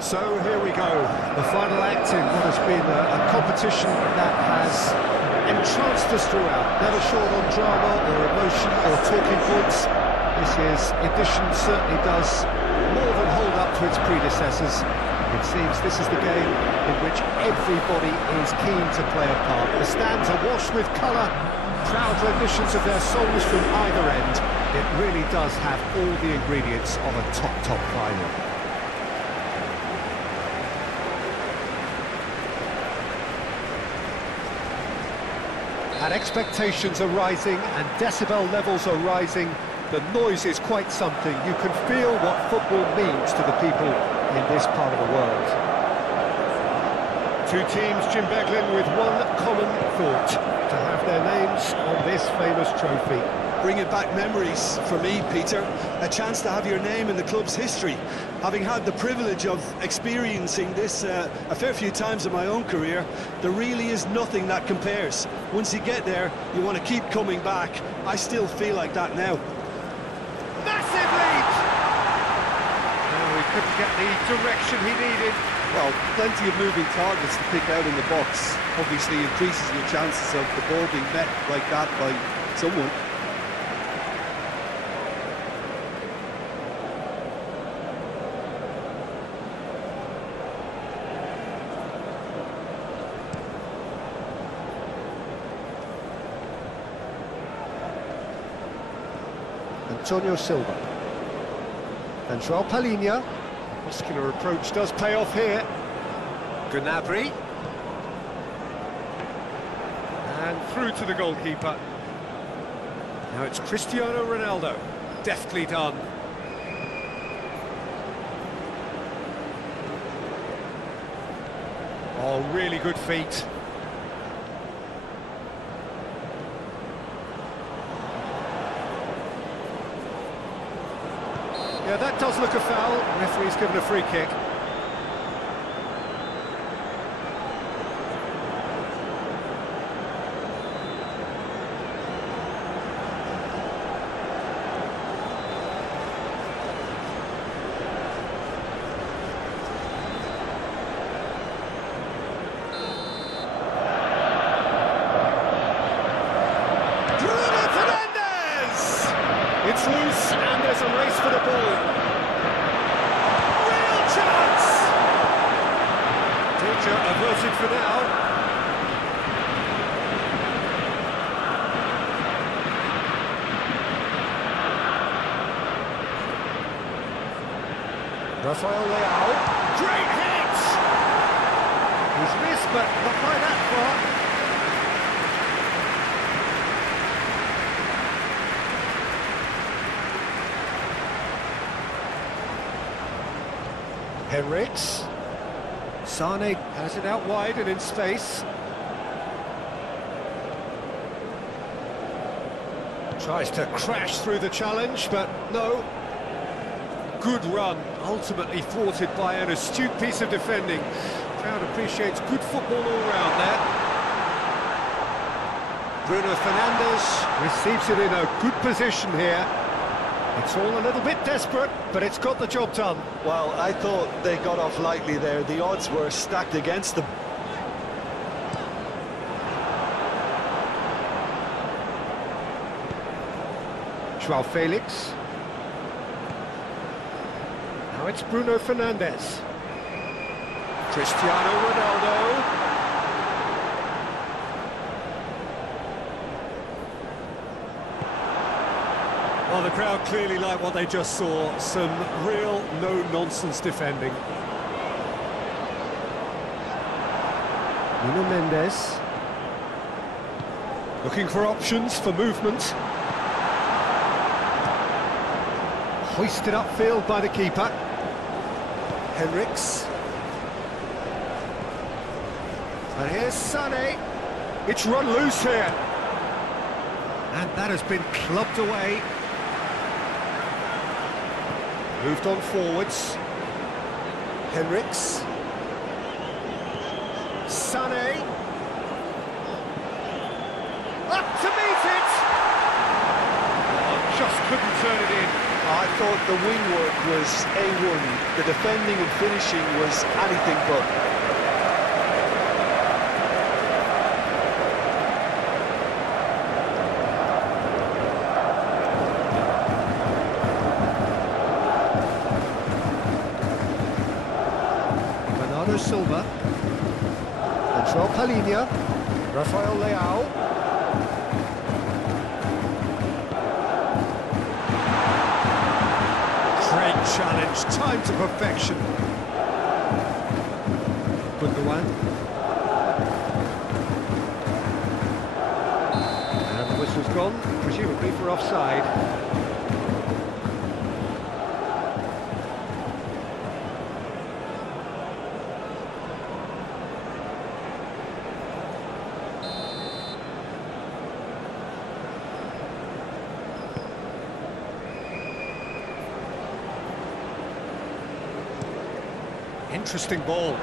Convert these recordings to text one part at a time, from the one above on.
So here we go, the final act in what has been a competition that has entranced us throughout, never short on drama or emotion or talking points. This edition certainly does more than hold up to its predecessors. It seems this is the game in which everybody is keen to play a part. The stands are washed with colour, proud renditions of their songs from either end. It really does have all the ingredients of a top final. And expectations are rising and decibel levels are rising. The noise is quite something. You can feel what football means to the people in this part of the world. Two teams, Jim Beglin, with one common thought: to have their names on this famous trophy. Bringing back memories for me, Peter. A chance to have your name in the club's history. Having had the privilege of experiencing this a fair few times in my own career, there really is nothing that compares. Once you get there, you want to keep coming back. I still feel like that now. Massive lead! No, he couldn't get the direction he needed. Well, plenty of moving targets to pick out in the box. Obviously increases your chances of the ball being met like that by someone. Antonio Silva. And João Palhinha. Muscular approach does pay off here. Gnabry. And through to the goalkeeper. Now it's Cristiano Ronaldo. Deftly done. Oh, really good feet. Yeah, that does look a foul. Referee's given a free kick. It's loose, and there's a race for the ball. Real chance! Danger averted for now. Rafael Leao. Great hit! He's missed, but not by that far. Henriks. Sane has it out wide and in space. Tries to crash through the challenge, but no. Good run, ultimately thwarted by an astute piece of defending. Crowd appreciates good football all round there. Bruno Fernandes receives it in a good position here. It's all a little bit desperate, but it's got the job done. Well, I thought they got off lightly there. The odds were stacked against them. João Felix. Now it's Bruno Fernandes. Cristiano Ronaldo. Well, the crowd clearly like what they just saw. Some real no-nonsense defending. Nuno Mendes. Looking for options for movement. Hoisted upfield by the keeper. Henriks. And here's Sane. It's run loose here. And that has been clubbed away. Moved on forwards. Henriks. Sane. Up to meet it! Oh, just couldn't turn it in. I thought the wing work was A1. The defending and finishing was anything but. Bernardo Silva. Control Palhinha. Rafael Leao. Great challenge, time to perfection. Gundogan. And the whistle's gone, presumably for offside. Interesting ball.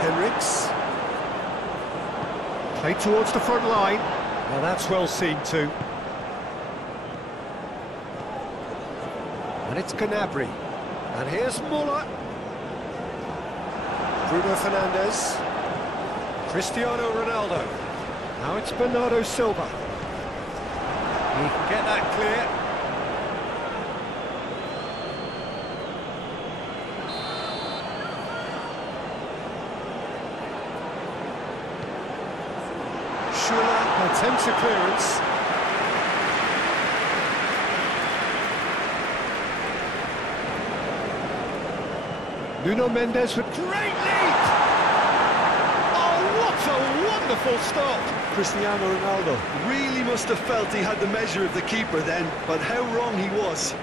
Henriks. Played towards the front line. Well, that's well seen too. And it's Gnabry. And here's Muller. Bruno Fernandes. Cristiano Ronaldo. Now it's Bernardo Silva. He can get that clear. Schuller attempts a clearance. Nuno Mendes with great lead! Oh, what a wonderful stop! Cristiano Ronaldo really must have felt he had the measure of the keeper then, but how wrong he was.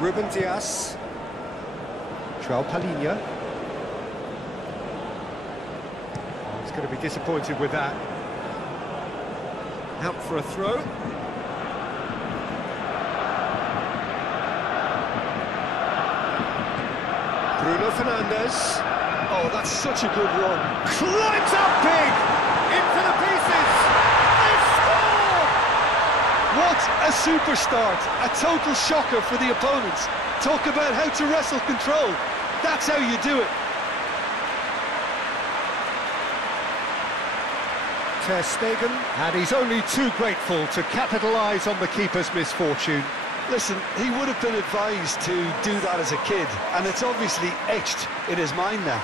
Ruben Dias. João Palhinha. He's going to be disappointed with that. Out for a throw. Bruno Fernandes. Oh, that's such a good run. Climbs up big! Into the pieces! They score! What a super start! A total shocker for the opponents. Talk about how to wrestle control. That's how you do it. Ter Stegen, and he's only too grateful to capitalise on the keeper's misfortune. Listen, he would have been advised to do that as a kid, and it's obviously etched in his mind now.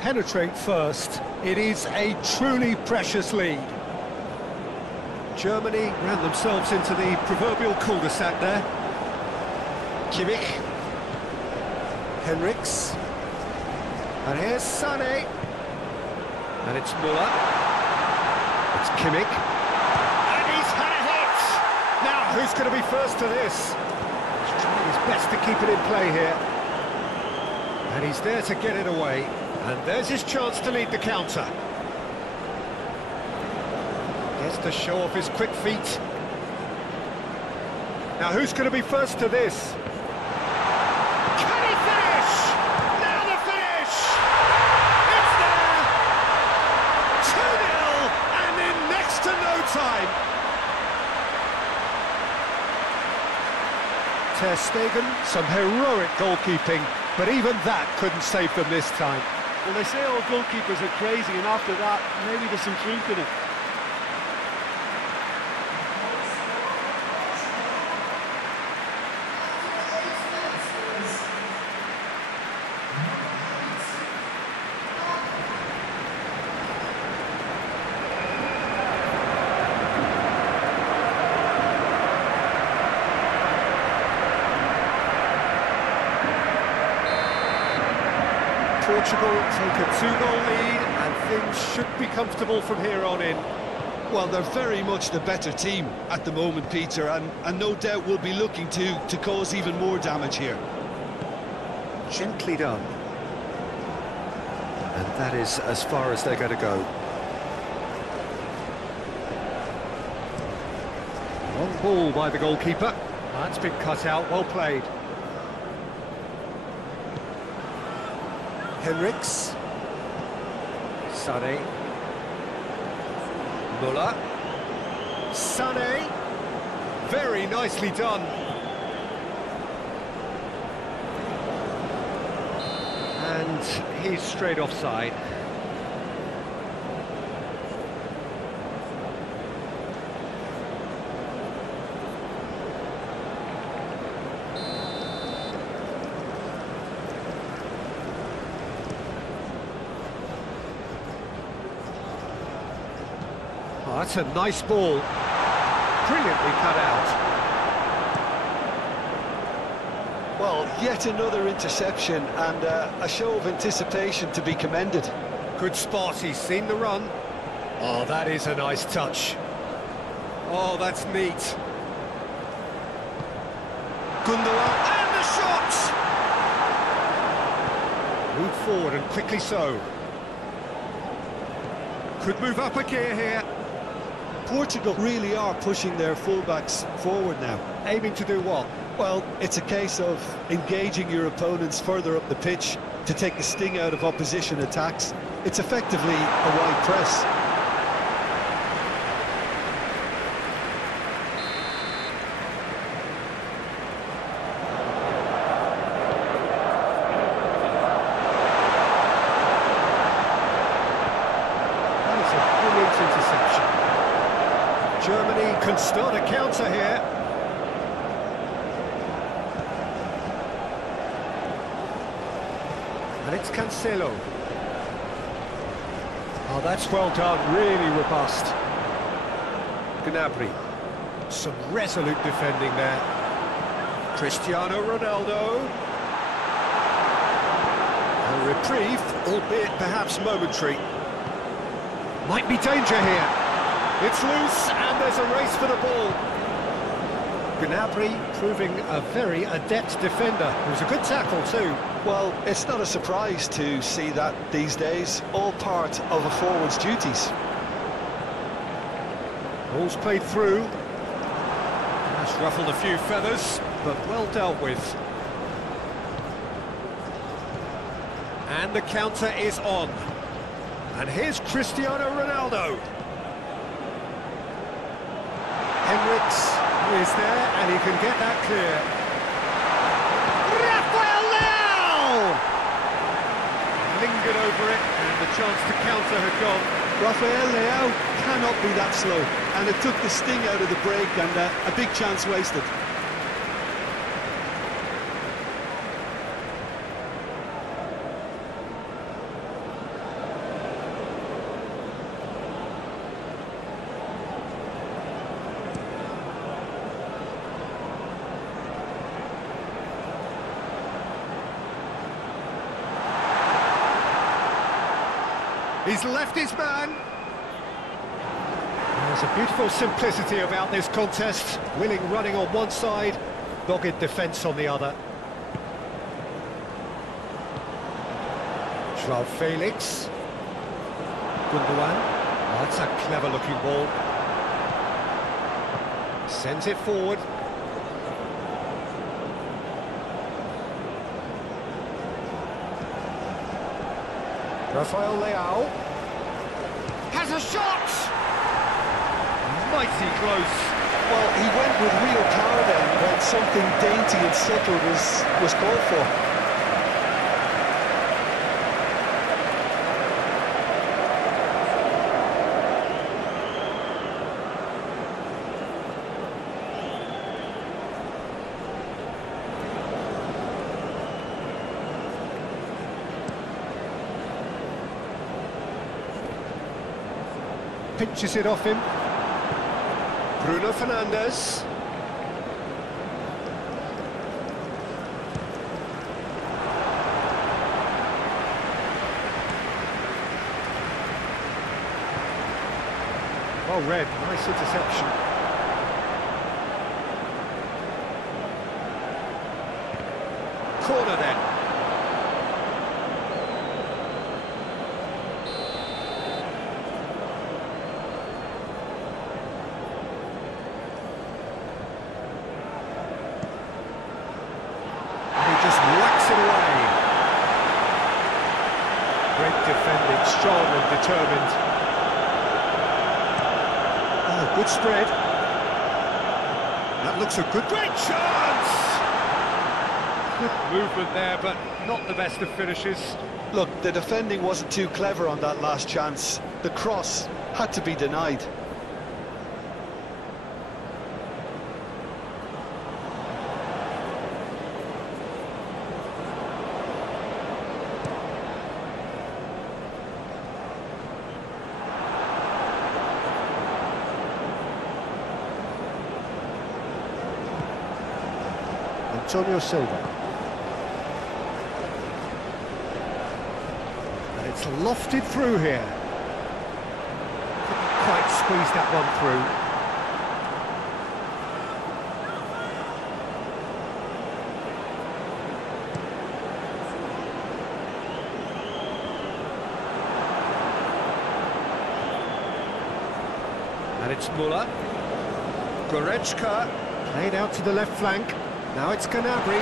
Penetrate first. It is a truly precious lead. Germany ran themselves into the proverbial cul-de-sac there. Kimmich. Henriks. And here's Sané. And it's Muller. It's Kimmich. And he's had a hit! Now, who's going to be first to this? He's trying his best to keep it in play here. And he's there to get it away. And there's his chance to lead the counter. Gets to show off his quick feet. Now who's going to be first to this? Can he finish? Now the finish! It's there! 2-0 and in next to no time. Ter Stegen, some heroic goalkeeping. but even that couldn't save them this time. Well, they say all goalkeepers are crazy, and after that, maybe there's some truth in it. Portugal take a 2-goal lead, and things should be comfortable from here on in. Well, they're very much the better team at the moment, Peter, and no doubt will be looking to cause even more damage here. Gently done. And that is as far as they're going to go. Long ball by the goalkeeper. That's been cut out, well played. Henriks. Sané. Muller. Sané. Very nicely done. And he's straight offside. Oh, that's a nice ball. Brilliantly cut out. Well, yet another interception and a show of anticipation to be commended. Good spot, he's seen the run. Oh, that is a nice touch. Oh, that's neat. Gundogan, and the shot! Move forward, and quickly so. Could move up a gear here. Portugal really are pushing their fullbacks forward now. Aiming to do what? Well, it's a case of engaging your opponents further up the pitch to take the sting out of opposition attacks. It's effectively a wide press. That is a brilliant interception. Germany can start a counter here. And it's Cancelo. Oh, that's well done, really robust. Gnabry. Some resolute defending there. Cristiano Ronaldo. A reprieve, albeit perhaps momentary. Might be danger here. It's loose, and there's a race for the ball. Gnabry proving a very adept defender. It was a good tackle too. Well, it's not a surprise to see that these days, all part of a forward's duties. Ball's played through. That's ruffled a few feathers, but well dealt with. And the counter is on. And here's Cristiano Ronaldo. Henriks is there, and he can get that clear. Rafael Leao! Lingered over it, and the chance to counter had gone. Rafael Leao cannot be that slow, and it took the sting out of the break, and a big chance wasted. He's left his man. There's a beautiful simplicity about this contest. Willing running on one side, dogged defence on the other. João Felix. Gundogan. Oh, that's a clever-looking ball. Sends it forward. Rafael Leao has a shot! Mighty close. Well, he went with real power then when something dainty and subtle was called for. pinches it off him. Bruno Fernandes. Well read, nice interception. Corner then. And he just whacks it away. Great defending, strong and determined. Oh, good spread. That looks a great chance! Good movement there, but not the best of finishes. Look, the defending wasn't too clever on that last chance. The cross had to be denied. Antonio Silva. And it's lofted through here. Couldn't quite squeeze that one through. And it's Muller. Goretzka played out to the left flank. Now it's Gnabry.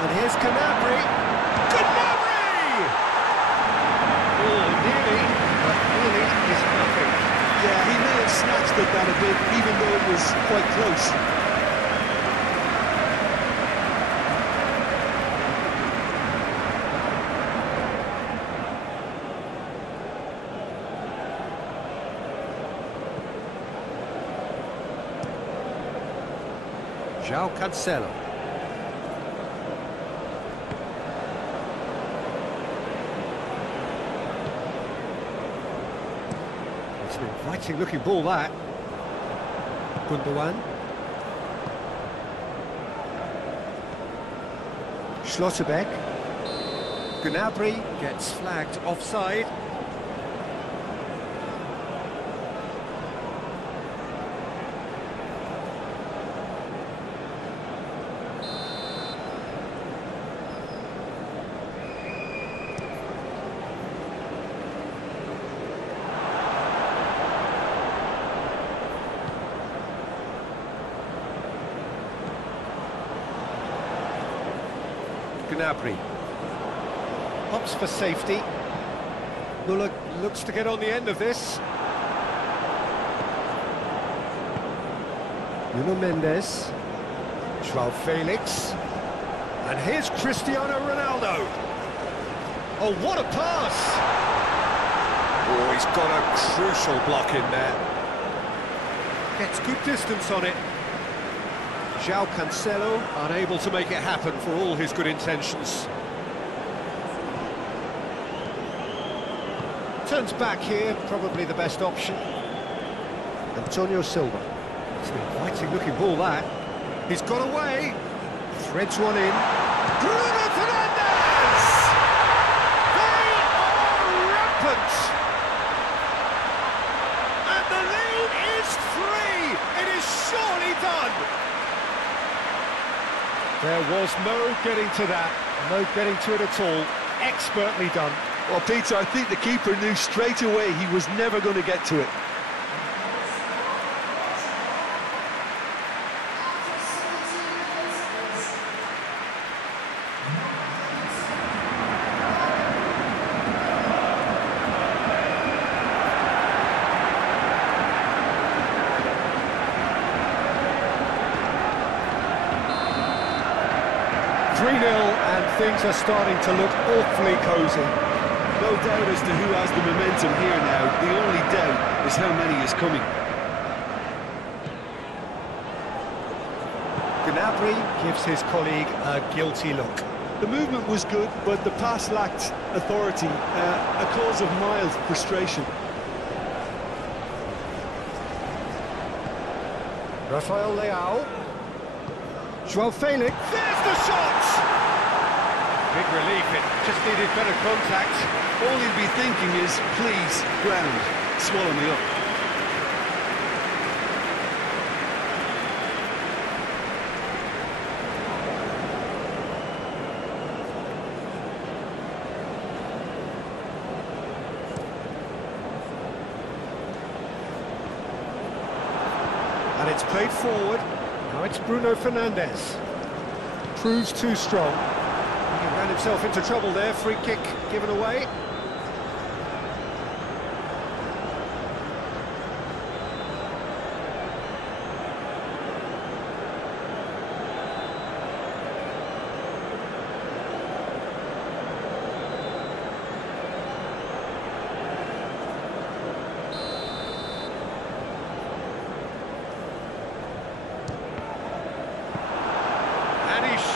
And here's Gnabry. Gnabry! Oh, nearly, but nearly is nothing. Yeah, he may have snatched at that a bit, even though it was quite close. João Cancelo. It's an inviting looking ball, that. Gundogan. Schlotterbeck. Gnabry gets flagged offside. Gnabry opts for safety. Muller looks to get on the end of this. Nuno Mendes. João Felix. And here's Cristiano Ronaldo. Oh, what a pass! Oh, he's got a crucial block in there. Gets good distance on it. João Cancelo unable to make it happen for all his good intentions. Turns back here, probably the best option. Antonio Silva. It's an inviting looking ball, that. He's got away. Threads one in. Bruno Fernandes! They are rampant! And the lead is 3! It is surely done! There was no getting to that, no getting to it at all. Expertly done. Well, Peter, I think the keeper knew straight away he was never going to get to it. 3-0 and things are starting to look awfully cosy. No doubt as to who has the momentum here now. The only doubt is how many is coming. Gnabry gives his colleague a guilty look. The movement was good, but the pass lacked authority, a cause of mild frustration. Rafael Leao. Joao Felix. There's the shot! Big relief, it just needed better contact. All you'd be thinking is, please, ground, swallow me up. And it's played forward. Now it's Bruno Fernandes. Proves too strong. He ran himself into trouble there. Free kick given away.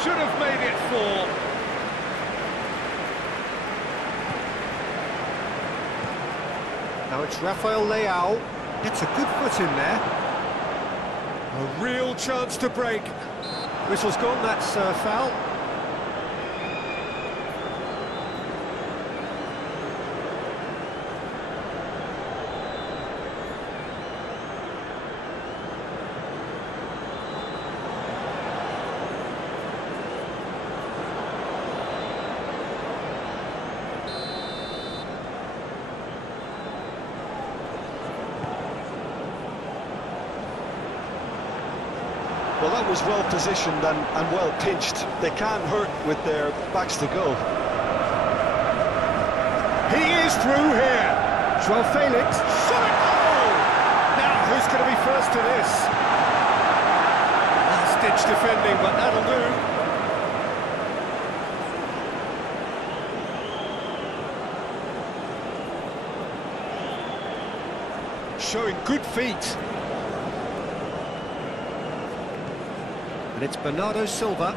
Should have made it fall. Now it's Rafael Leao. Gets a good foot in there. A real chance to break. Whistle's gone, that's foul. Well, that was well positioned and well pinched. They can't hurt with their backs to goal. He is through here. Joao Felix. Shot it! Oh! Now, who's going to be first to this? Last-ditch defending, but that'll do. Showing good feet. And it's Bernardo Silva.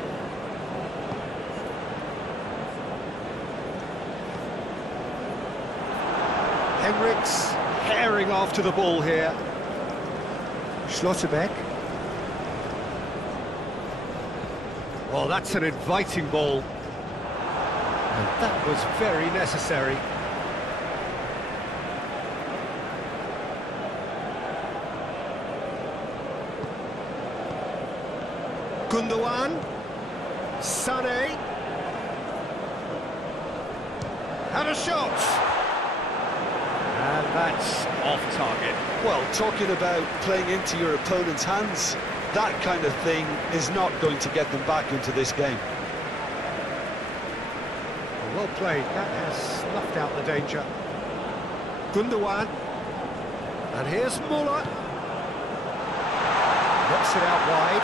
Henriks herring after the ball here. Schlotterbeck. Well, that's an inviting ball. And that was very necessary. Gundogan, Sané, and a shot, and that's off target. Well, talking about playing into your opponent's hands, that kind of thing is not going to get them back into this game. Well played, that has snuffed out the danger. Gundogan, and here's Muller. Knocks it out wide.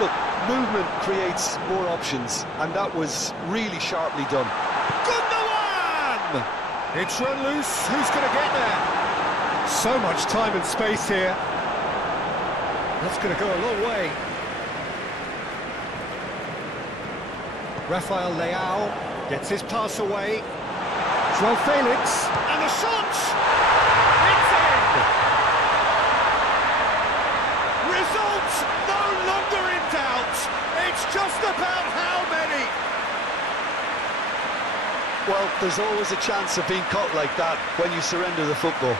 Look, movement creates more options, and that was really sharply done. Gundogan! It's run loose, who's going to get there? So much time and space here. That's going to go a long way. Rafael Leao gets his pass away. Joao Felix, and the shot! It's in! Result no longer in doubt. It's just about how many. Well, there's always a chance of being caught like that when you surrender the football.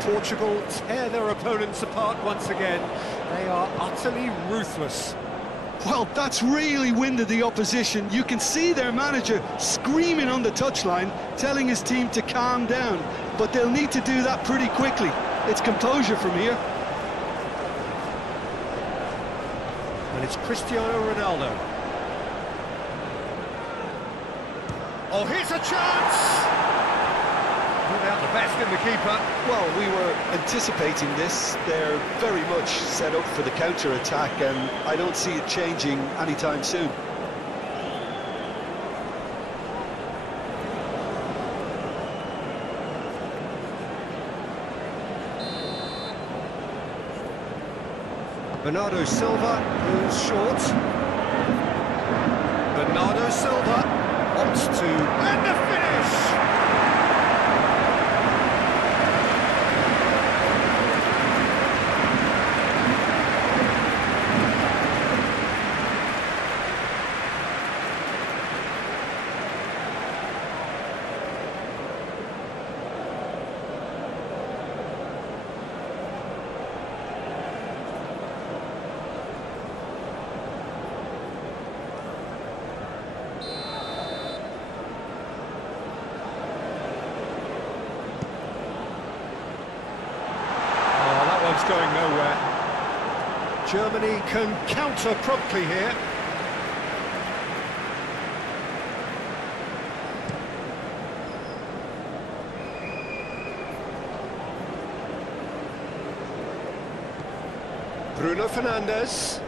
Portugal tear their opponents apart once again. They are utterly ruthless. Well, that's really winded the opposition. You can see their manager screaming on the touchline, telling his team to calm down. But they'll need to do that pretty quickly. It's composure from here. And it's Cristiano Ronaldo. Oh, here's a chance! Without the best in the keeper. Well, we were anticipating this. They're very much set up for the counter-attack, and I don't see it changing anytime soon. Bernardo Silva moves short. Bernardo Silva opts to... and the finish! Going nowhere. Germany can counter promptly here. Bruno Fernandes.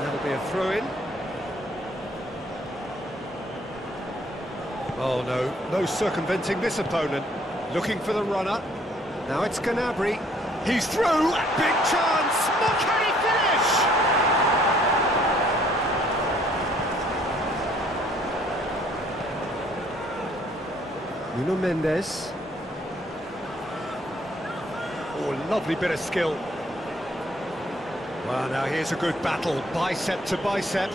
That'll be a throw-in. Oh no, no circumventing this opponent. Looking for the runner. Now it's Gnabry. He's through! Big chance! Can he finish? Nuno Mendes. Oh, lovely bit of skill. Well, now here's a good battle, bicep to bicep.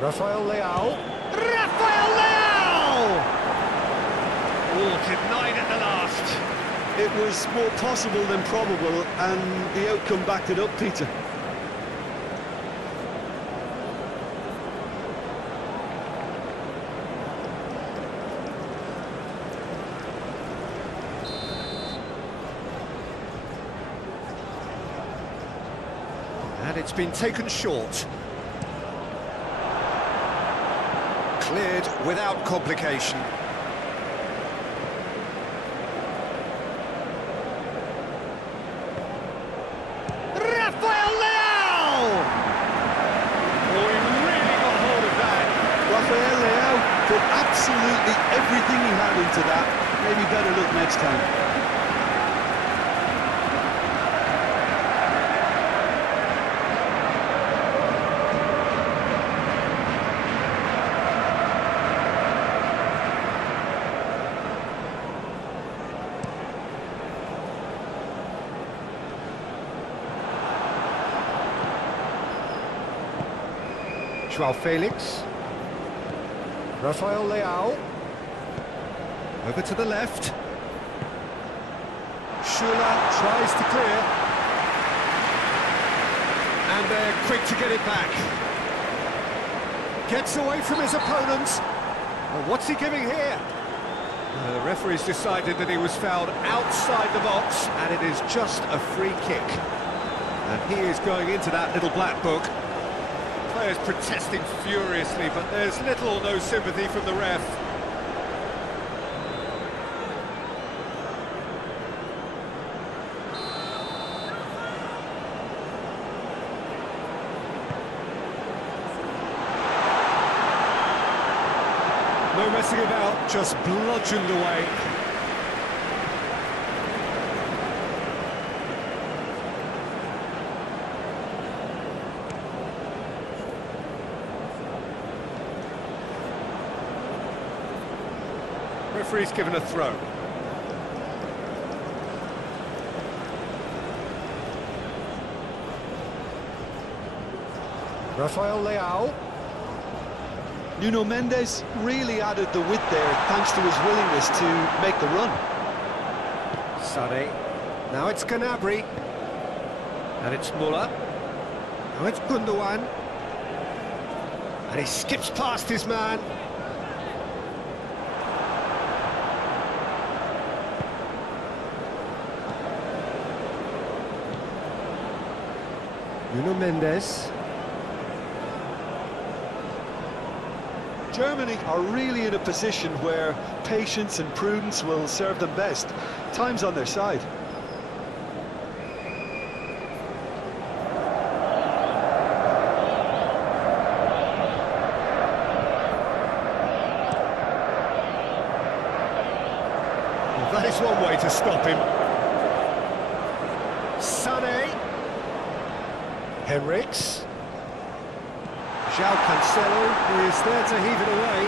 Rafael Leao. Rafael Leao! Oh, denied at the last. It was more possible than probable, and the outcome backed it up, Peter. And it's been taken short. Cleared without complication. Rafael Leao! Oh, he really got hold of that. Rafael Leao put absolutely everything he had into that. Maybe better luck next time. Joao Felix. Rafael Leao. Over to the left. Schüller tries to clear. And they're quick to get it back. Gets away from his opponent. Well, what's he giving here? The referee's decided that he was fouled outside the box, and it is just a free kick. And he is going into that little black book. Players protesting furiously, but there's little or no sympathy from the ref. No messing about, just bludgeoned away. Referee's given a throw. Rafael Leao. Nuno Mendes really added the width there thanks to his willingness to make the run. Sane. Now it's Gnabry. And it's Muller. Now it's Gundogan. And he skips past his man. Nuno Mendes. Germany are really in a position where patience and prudence will serve them best. Time's on their side. Well, that is one way to stop him. Sané. Henriks. João Cancelo is there to heave it away.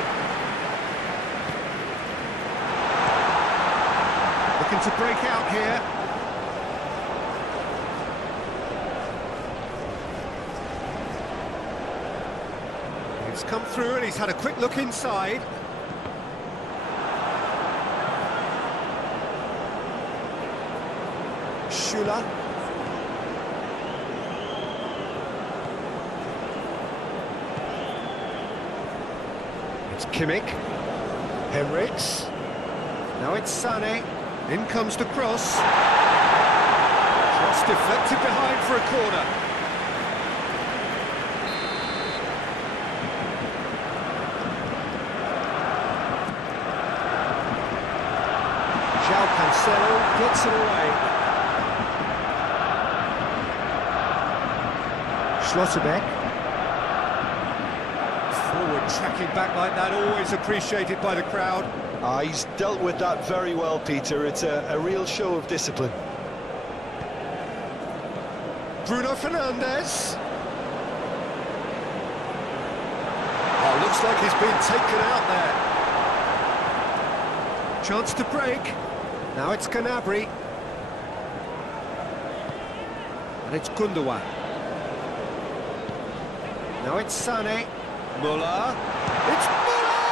Looking to break out here. It's come through and he's had a quick look inside. Schüller. It's Kimmich. Henriks. Now it's Sané. In comes the cross. Cross deflected behind for a corner. João Cancelo gets it away. Schlotterbeck. Forward tracking back like that, always appreciated by the crowd. He's dealt with that very well, Peter. It's a real show of discipline. Bruno Fernandes. Oh, looks like he's been taken out there. Chance to break. Now it's Gnabry. And it's Gundogan. Now it's Sané. Müller. It's Müller!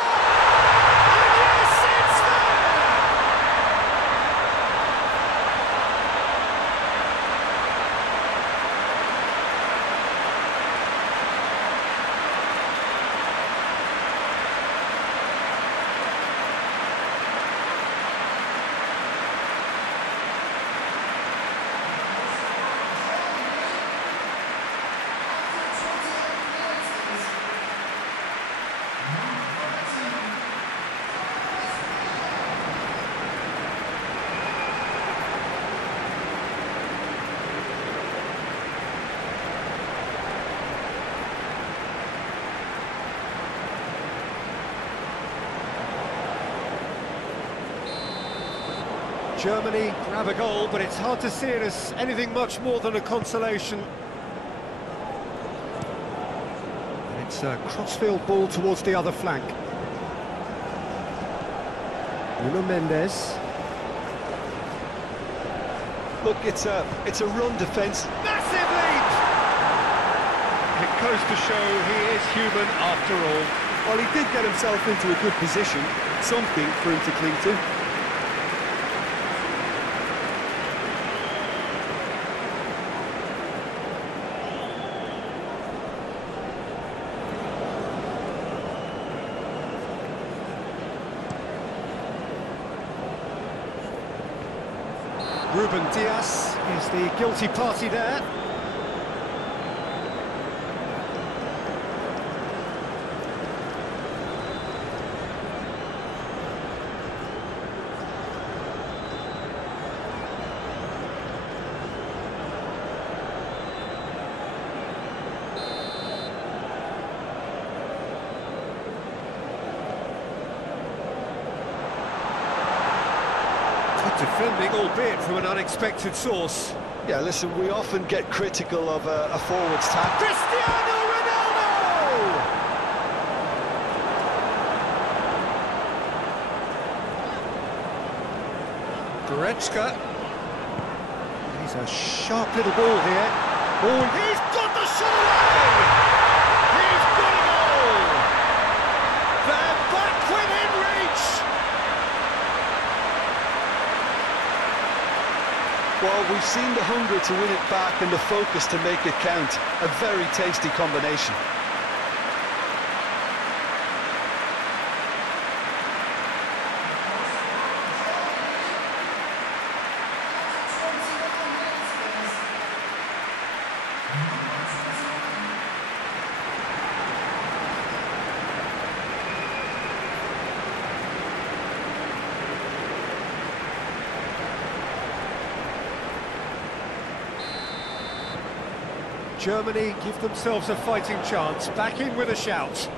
And yes, it's there! Germany grab a goal, but it's hard to see it as anything much more than a consolation. And it's a crossfield ball towards the other flank. Nuno Mendes. Look, it's a run defence. Massive lead! It goes to show he is human after all. Well, he did get himself into a good position, something for him to cling to. Ruben Dias is the guilty party there. Defending, albeit from an unexpected source. Yeah, listen, we often get critical of a forward's tackle. Cristiano Ronaldo! Goretzka. He's a sharp little ball here. Oh, he's got the shot away! He's got a goal! They're back within reach! Well, we've seen the hunger to win it back and the focus to make it count. A very tasty combination. Germany give themselves a fighting chance, back in with a shout.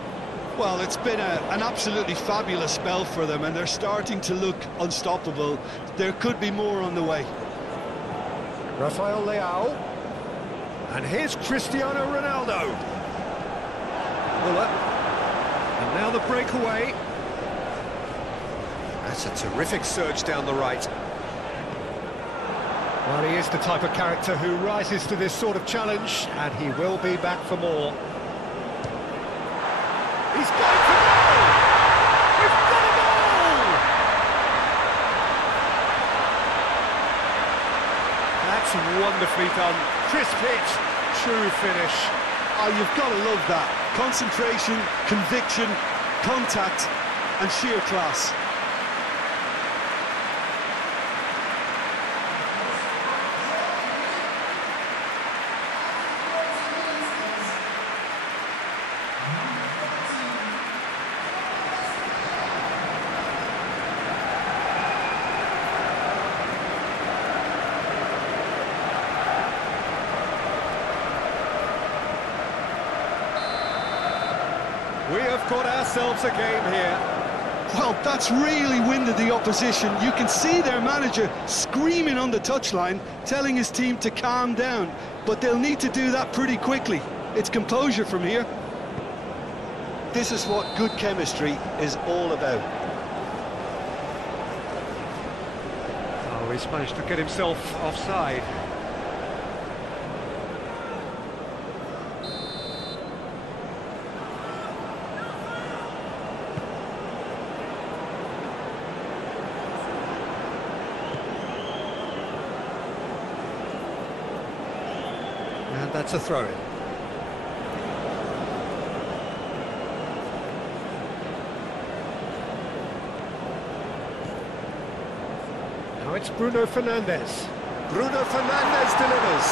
Well, it's been an absolutely fabulous spell for them, and they're starting to look unstoppable. There could be more on the way. Rafael Leao. And here's Cristiano Ronaldo. Muller. And now the breakaway. That's a terrific surge down the right. Well, he is the type of character who rises to this sort of challenge, and he will be back for more. He's going for goal! We've got a goal! That's wonderfully done. Crisp hit, true finish. Oh, you've got to love that. Concentration, conviction, contact, and sheer class. We have got ourselves a game here. Well, that's really winded the opposition. You can see their manager screaming on the touchline, telling his team to calm down. But they'll need to do that pretty quickly. It's composure from here. This is what good chemistry is all about. Oh, he's managed to get himself offside. And that's a throw-in. Now it's Bruno Fernandes. Bruno Fernandes delivers.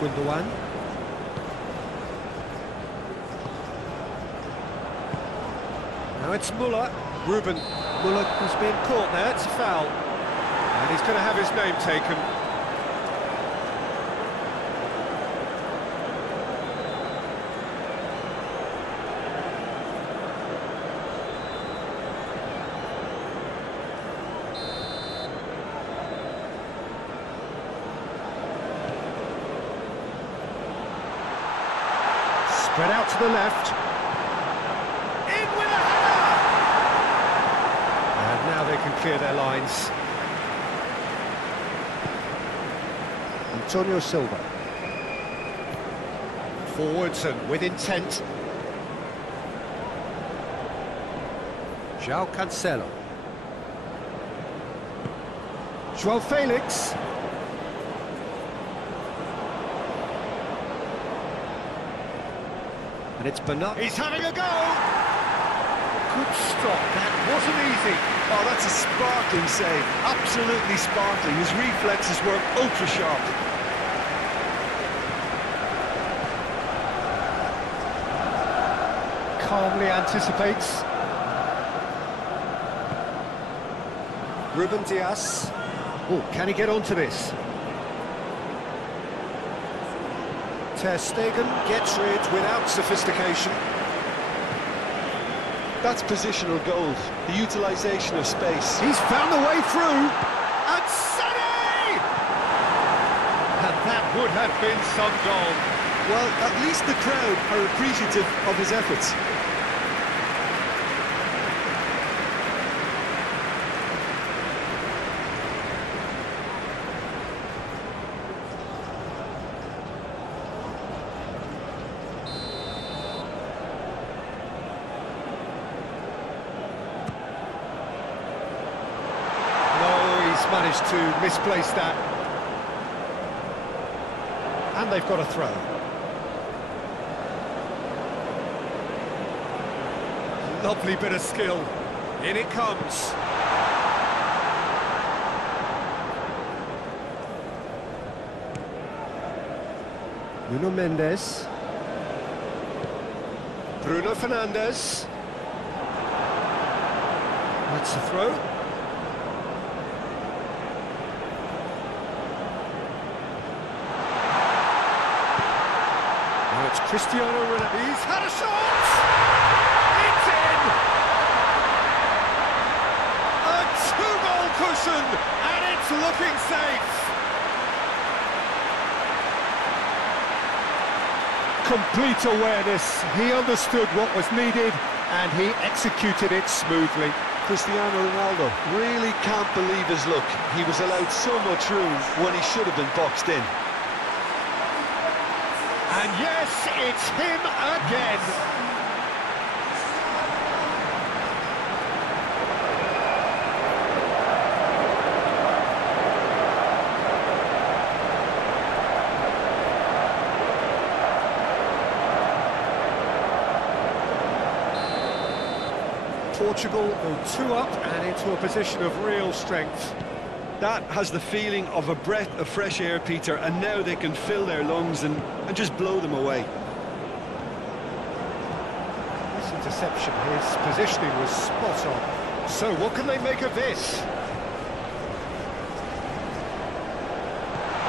Gundogan. Now it's Muller. Ruben. Muller has been caught there, it's a foul. And he's going to have his name taken. Spread out to the left. In with a header! And now they can clear their lines. Antonio Silva. Forwards and with intent. João Cancelo. João Felix. And it's Bernat. He's having a go! Good stop, that wasn't easy. Oh, that's a sparkling save. Absolutely sparkling. His reflexes were ultra-sharp. Calmly anticipates. Ruben Dias. Oh, can he get onto this? Ter Stegen gets rid without sophistication. That's positional gold, the utilisation of space. He's found the way through. And Sané! And that would have been some goal. Well, at least the crowd are appreciative of his efforts. Managed to misplace that. And they've got a throw. Lovely bit of skill. In it comes. Nuno Mendes. Bruno Fernandes. That's the throw. it's Cristiano Ronaldo. He's had a shot! It's in! A two-goal cushion, and it's looking safe. Complete awareness. He understood what was needed, and he executed it smoothly. Cristiano Ronaldo really can't believe his luck. He was allowed so much room when he should have been boxed in. And yes, it's him again. Portugal go 2 up and into a position of real strength. That has the feeling of a breath of fresh air, Peter, and now they can fill their lungs and just blow them away. This interception, his positioning was spot on. So what can they make of this?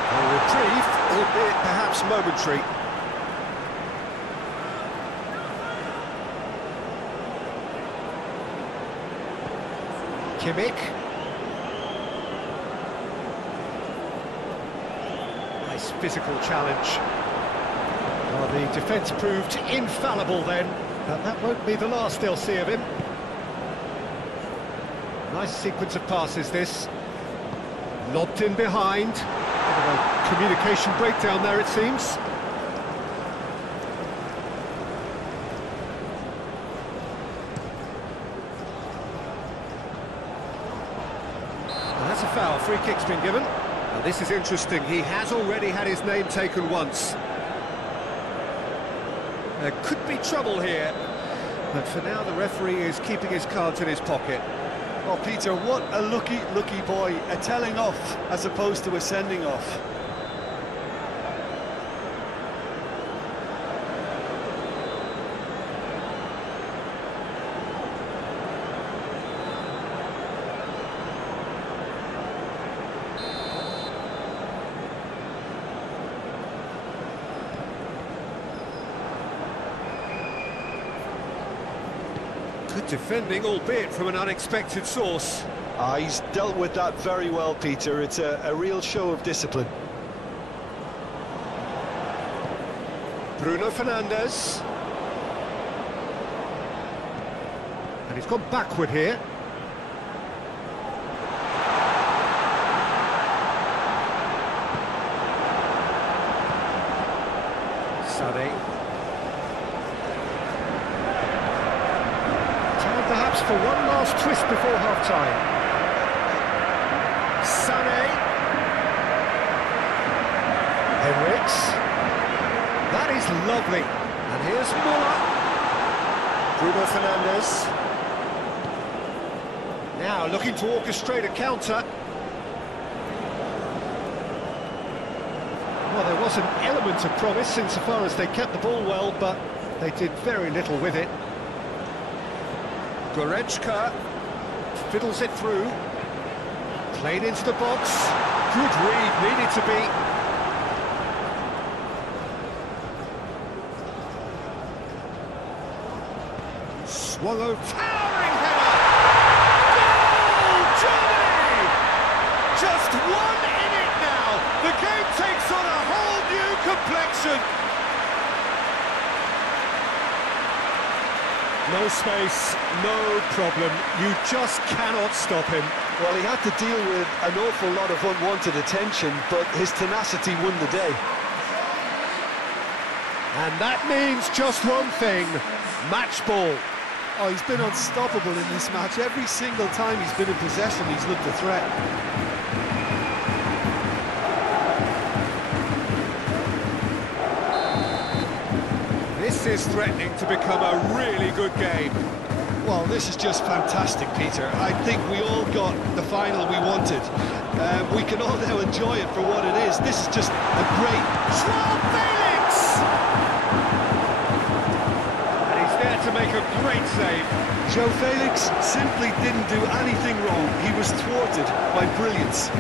A reprieve, albeit perhaps momentary. Kimmich. Nice physical challenge. Well, the defence proved infallible then, but that won't be the last they'll see of him. Nice sequence of passes, this. Lobbed in behind. Bit of a communication breakdown there, it seems. That's a foul. Free kick's been given. Now this is interesting. He has already had his name taken once. There could be trouble here, but for now the referee is keeping his cards in his pocket. Oh, Peter, what a lucky boy. A telling off as opposed to a sending off. Good defending, albeit from an unexpected source. He's dealt with that very well, Peter. It's a real show of discipline. Bruno Fernandes. And he's gone backward here. Sané. Perhaps for one last twist before half-time. Sané. Henriks. That is lovely. And here's Muller. Bruno Fernandes. Now looking to orchestrate a counter. Well, there was an element of promise insofar as they kept the ball well, but they did very little with it. Goretzka fiddles it through, played into the box, good read, needed to be. Swung over, towering header! Goal, Johnny! Just one in it now, the game takes on a whole new complexion. No space, no problem, you just cannot stop him. Well, he had to deal with an awful lot of unwanted attention, but his tenacity won the day. And that means just one thing, match ball. Oh, he's been unstoppable in this match. Every single time he's been in possession, he's looked a threat. This is threatening to become a really good game. Well, this is just fantastic, Peter. I think we all got the final we wanted. We can all now enjoy it for what it is. This is just a great... Joao Felix! And he's there to make a great save. Joao Felix simply didn't do anything wrong. He was thwarted by brilliance.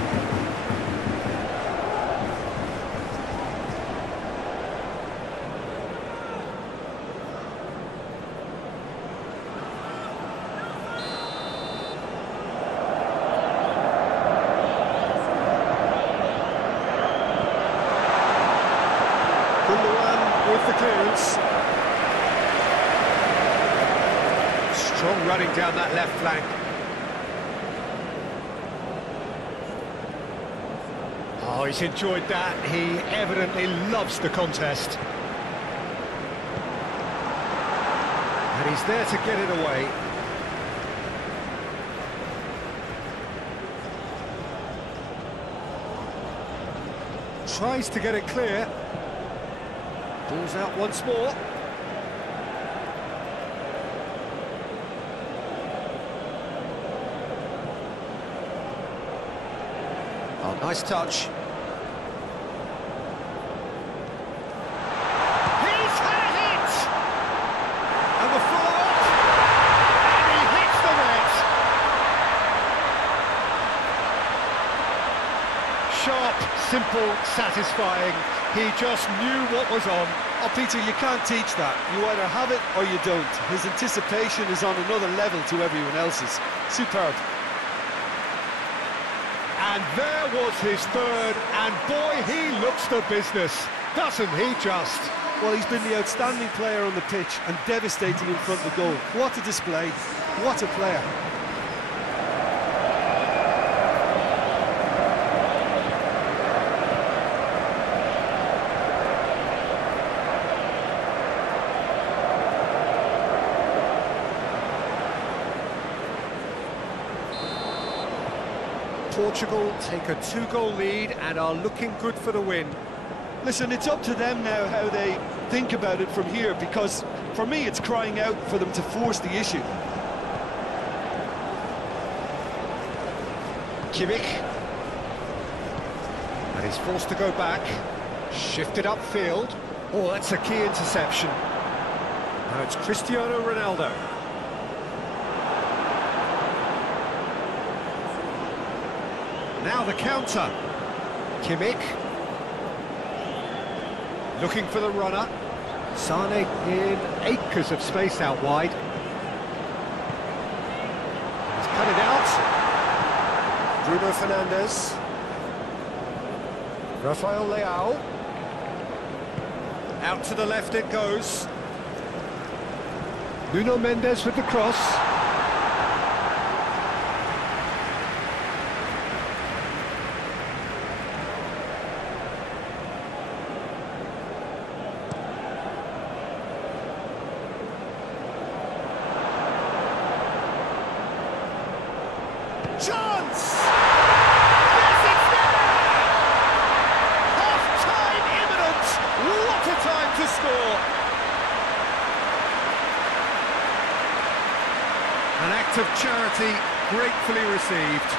the clearance. Strong running down that left flank. Oh, he's enjoyed that. He evidently loves the contest. And he's there to get it away. Tries to get it clear. Ball's out once more. Oh, nice touch. He's had it! And the follow-up. And he hits the net! Sharp, simple, satisfying. He just knew what was on. Oh, Peter, you can't teach that. You either have it or you don't. His anticipation is on another level to everyone else's. Superb. And there was his third, and boy, he looks the business, doesn't he just? Well, he's been the outstanding player on the pitch and devastating in front of the goal. What a display. What a player. Portugal take a 2-goal lead and are looking good for the win. Listen, it's up to them now how they think about it from here, because for me it's crying out for them to force the issue. Kimmich. And he's forced to go back. Shifted upfield. Oh, that's a key interception. Now it's Cristiano Ronaldo. Now the counter. Kimmich. Looking for the runner. Sane in acres of space out wide. He's cut it out. Bruno Fernandes. Rafael Leao. Out to the left it goes. Nuno Mendes with the cross. Chance! Yes, it's there! Half-time imminent! What a time to score! An act of charity gratefully received.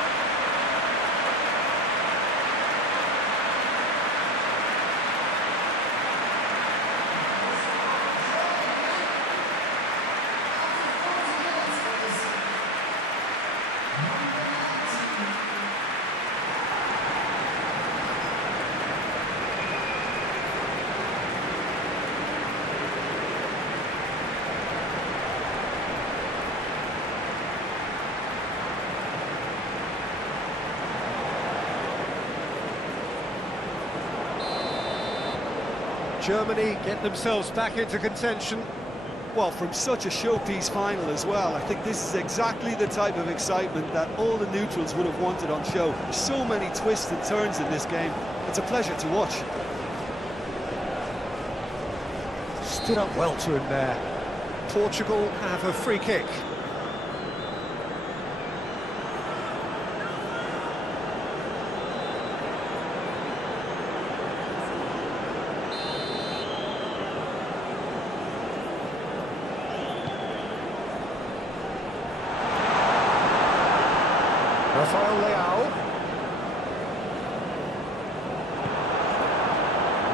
Germany get themselves back into contention. Well, from such a showpiece final as well, I think this is exactly the type of excitement that all the neutrals would have wanted on show. There's so many twists and turns in this game. It's a pleasure to watch. Stood up well to him there. Portugal have a free kick. Rafael Leao.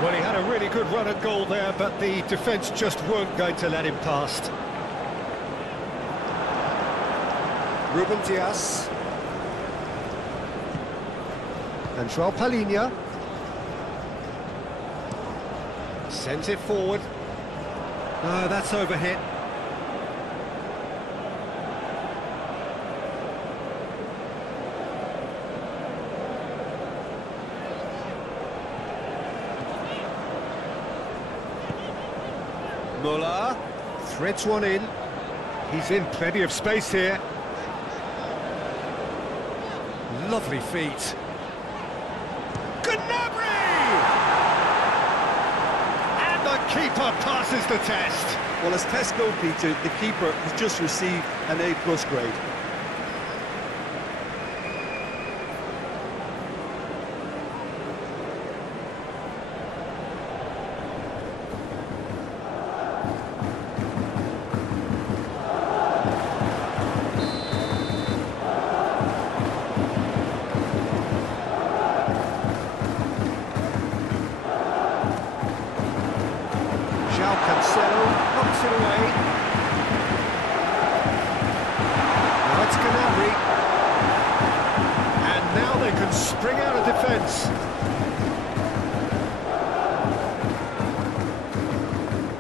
Well, he had a really good run at goal there, but the defence just weren't going to let him past. Ruben Dias. And João Palhinha. Sent it forward. No, that's overhit. Muller threads one in. He's in plenty of space here. Lovely feet. Gnabry! And the keeper passes the test. Well, as tests go, Peter, the keeper has just received an A+ grade. Cancelo knocks it away. Now it's Gnabry. And now they can spring out of defence.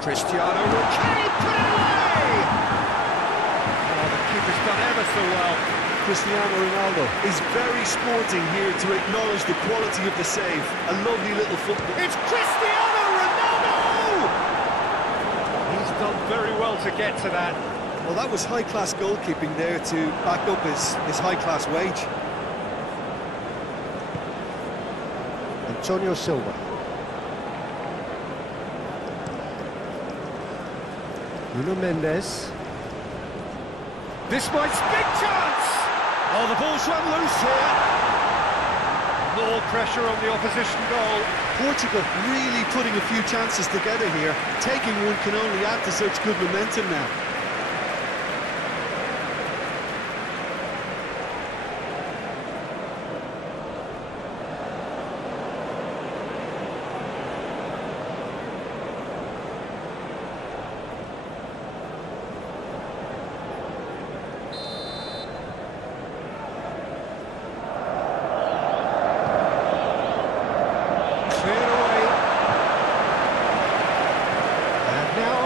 Cristiano can he put it away? Oh, the keeper's done ever so well. Cristiano Ronaldo is very sporting here to acknowledge the quality of the save. A lovely little football. It's Cristiano Ronaldo! He's done very well to get to that. Well, that was high-class goalkeeping there to back up his high-class wage. Antonio Silva. Nuno Mendes. This might big chance! Oh, the ball's run loose here. More pressure on the opposition goal. Portugal really putting a few chances together here. Taking one can only add to such good momentum now.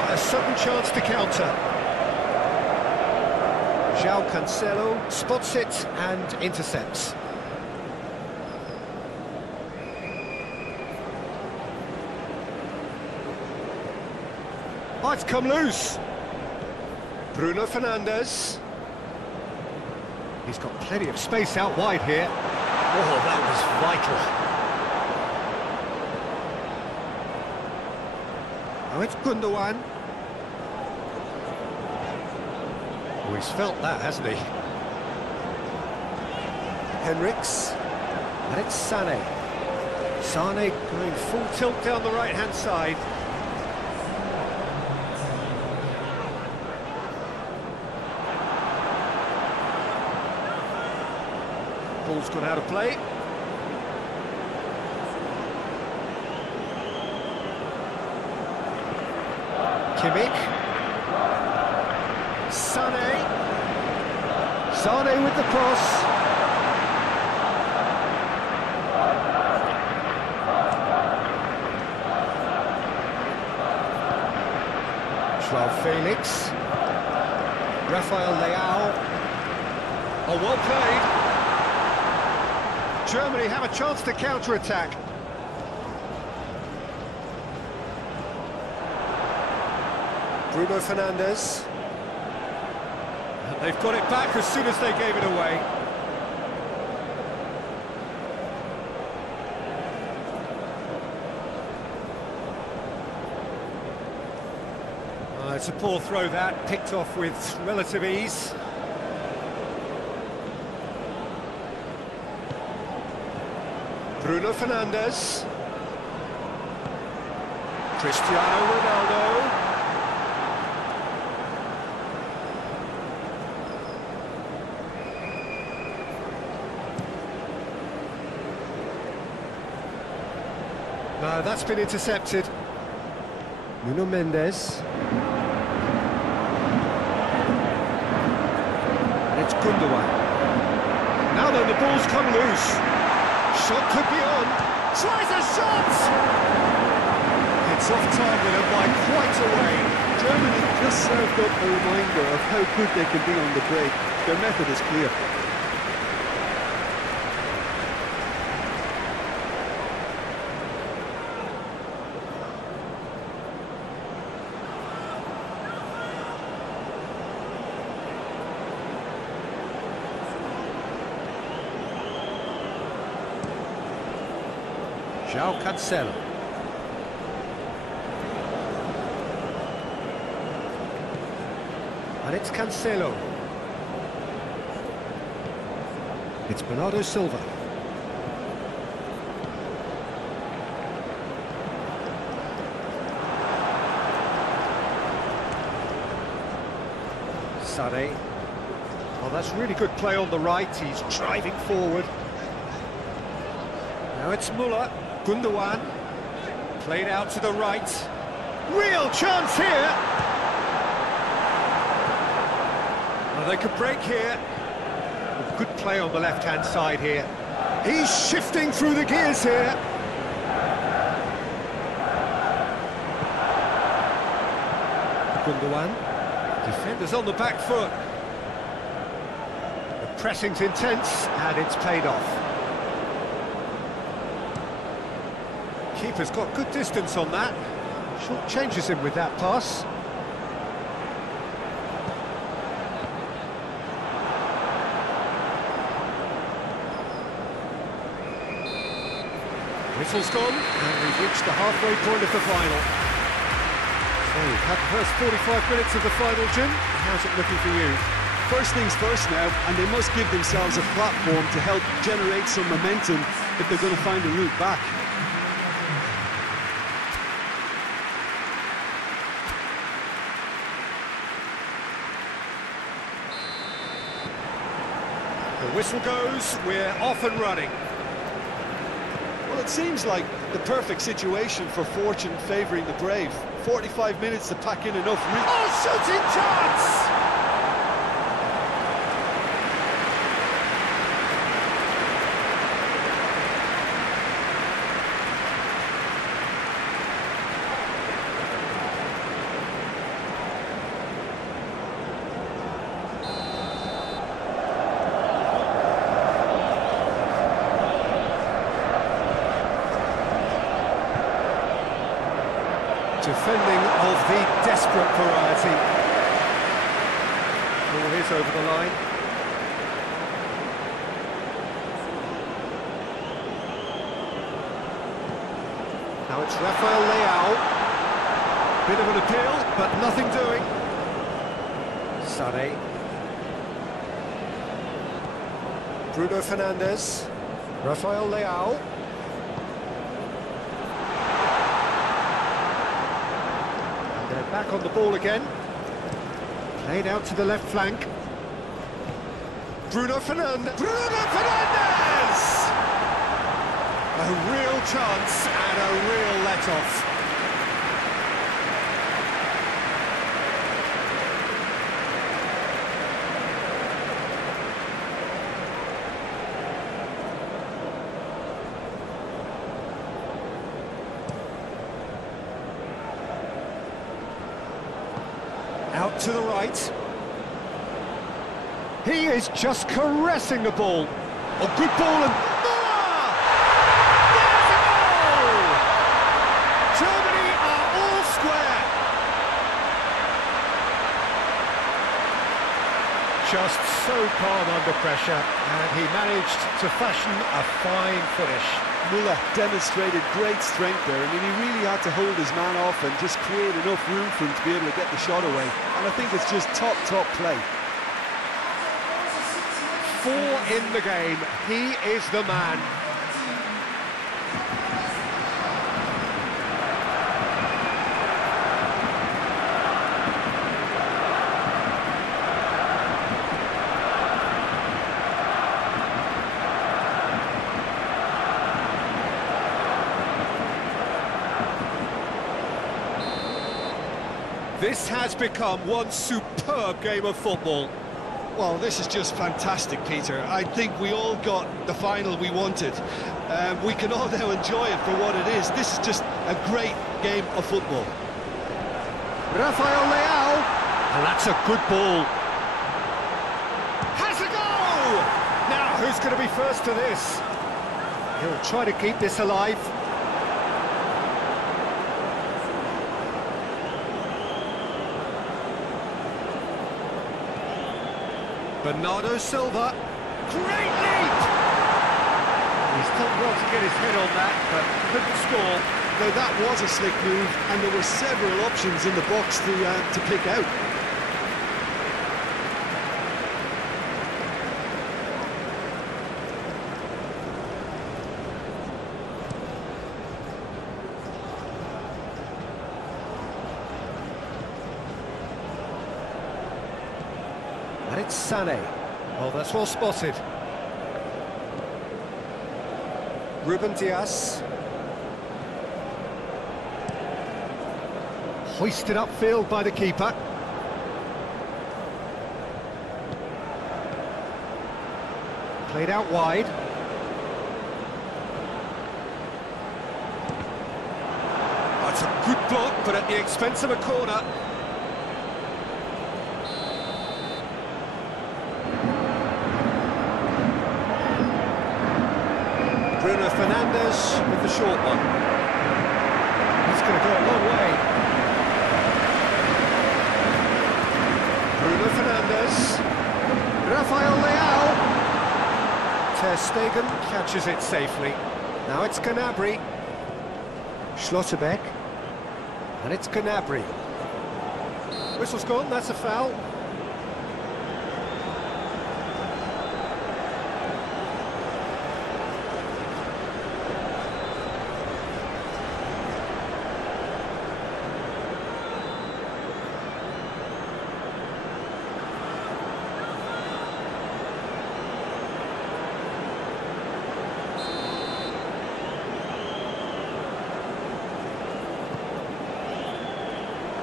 A sudden chance to counter. João Cancelo spots it and intercepts. Might come loose. Bruno Fernandes. He's got plenty of space out wide here. Oh, that was vital. Now it's Gundogan. Oh, he's felt that, hasn't he? Henriks. And it's Sané. Sané going full tilt down the right-hand side. Ball's gone out of play. Kimmich. Sané. Sané with the cross. João Felix. Rafael Leao. Oh, well played. Germany have a chance to counter-attack. Bruno Fernandes. And they've got it back as soon as they gave it away. It's a poor throw that, picked off with relative ease. Bruno Fernandes. Cristiano Ronaldo. No, that's been intercepted. Nuno Mendes. And it's Gundogan. Now then, the ball's come loose. Shot could be on. Tries a shot! It's off target and by quite a way. Germany just served up a reminder of how good they can be on the break. Their method is clear. João Cancelo. And it's Cancelo. It's Bernardo Silva. Sade. Oh, that's really good play on the right. He's driving forward. Now it's Muller. Gundogan. Played out to the right. Real chance here. Well, they could break here. Good play on the left-hand side here. He's shifting through the gears here. Gundogan. Defenders on the back foot. The pressing's intense, and it's paid off. Keeper's got good distance on that. Short changes him with that pass. Whistle's gone, and we've reached the halfway point of the final. So we've had the first 45 minutes of the final, Jim. How's it looking for you? First things first now, and they must give themselves a platform to help generate some momentum if they're going to find a route back. The whistle goes, we're off and running. Well, it seems like the perfect situation for fortune favouring the brave. 45 minutes to pack in enough... Oh, shooting chance! Defending of the desperate variety. Ball is over the line. Now it's Rafael Leao. Bit of an appeal, but nothing doing. Sade. Bruno Fernandes. Rafael Leao. Back on the ball again. Played out to the left flank. Bruno Fernandes! Bruno Fernandes! A real chance and a real let-off. Out to the right. He is just caressing the ball. Oh, good ball and... Muller! There's a goal! Germany are all square. Just so calm under pressure, and he managed to fashion a fine finish. Muller demonstrated great strength there. I mean, he really had to hold his man off and just create enough room for him to be able to get the shot away. And I think it's just top play. 4 in the game. He is the man. This has become one superb game of football. Well, this is just fantastic, Peter. I think we all got the final we wanted. We can all now enjoy it for what it is. This is just a great game of football. Rafael Leao, and that's a good ball. Has a goal! Now, who's going to be first to this? He'll try to keep this alive. Bernardo Silva, great leap! He's done well to get his head on that, but couldn't score. Now that was a slick move, and there were several options in the box to pick out. And it's Sané. Oh, that's well spotted. Ruben Dias. Hoisted upfield by the keeper. Played out wide. That's a good block, but at the expense of a corner. Bruno Fernandes with the short one. He's going to go a long way. Bruno Fernandes. Rafael Leao. Ter Stegen catches it safely. Now it's Gnabry. Schlotterbeck. And it's Gnabry. Whistle's gone, that's a foul.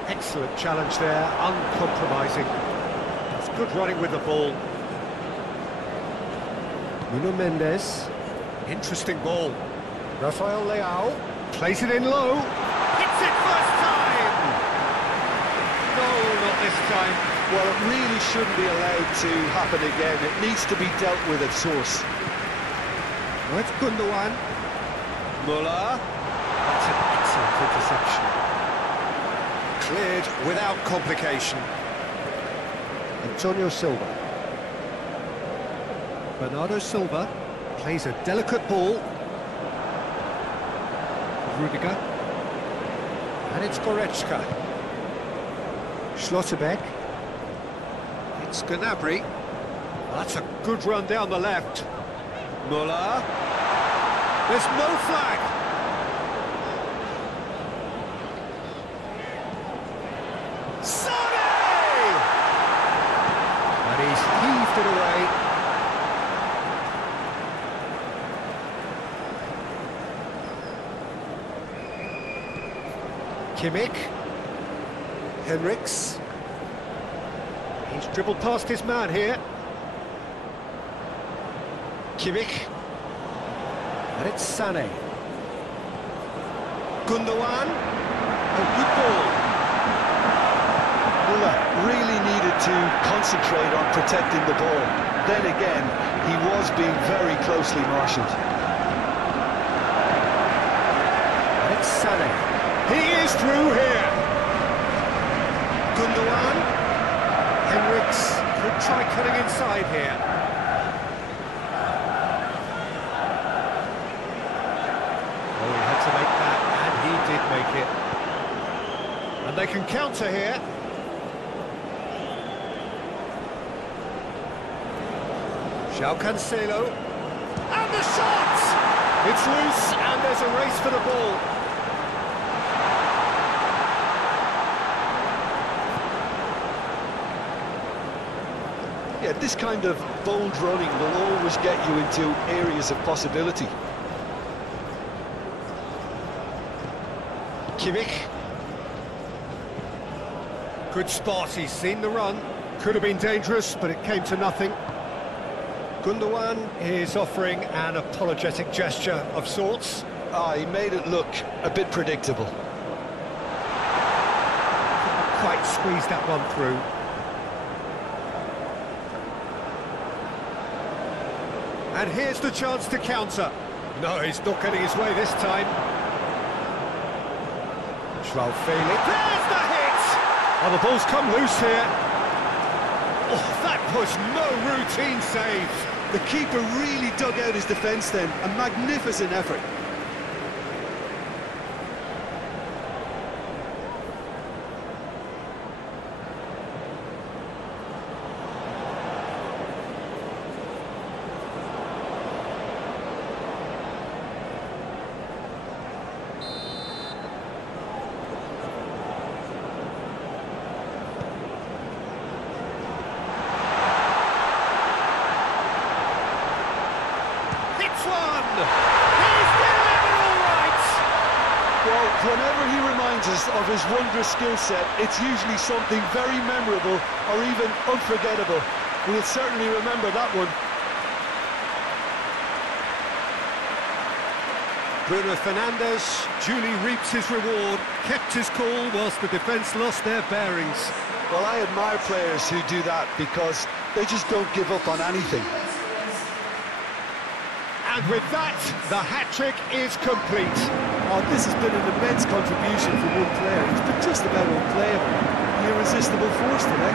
Excellent challenge there, uncompromising. It's good running with the ball. Nuno Mendes. Interesting ball. Rafael Leao plays it in low. Hits it first time! No, not this time. Well, it really shouldn't be allowed to happen again. It needs to be dealt with at source. Now it's Gundogan. Muller. That's an excellent interception. Cleared without complication. Antonio Silva. Bernardo Silva plays a delicate ball. Rudiger. And it's Goretzka. Schlotterbeck. It's Gnabry. That's a good run down the left. Muller. There's no flag. Heaved it away. Kimmich. Henriks. He's dribbled past his man here. Kimmich. And it's Sané. Gundogan. A good ball. Really needed to concentrate on protecting the ball. Then again, he was being very closely marshalled. And it's Sané. He is through here. Gundogan. Henriks could try cutting inside here. Oh, he had to make that, and he did make it. And they can counter here. João Cancelo, and the shot! It's loose, and there's a race for the ball. Yeah, this kind of bold running will always get you into areas of possibility. Kimmich. Good spot, he's seen the run. Could have been dangerous, but it came to nothing. Gundogan is offering an apologetic gesture of sorts. He made it look a bit predictable. Couldn't quite squeeze that one through. And here's the chance to counter. No, he's not getting his way this time. João Felix. There's the hit! Oh, the ball's come loose here. Oh, that was no routine save. The keeper really dug out his defence then. A magnificent effort. Whenever he reminds us of his wondrous skill set, it's usually something very memorable or even unforgettable. We'll certainly remember that one. Bruno Fernandes duly reaps his reward, kept his cool whilst the defence lost their bearings. Well, I admire players who do that because they just don't give up on anything. And with that, the hat-trick is complete. Oh, this has been an immense contribution from one player. He's been just about unplayable. The irresistible force today.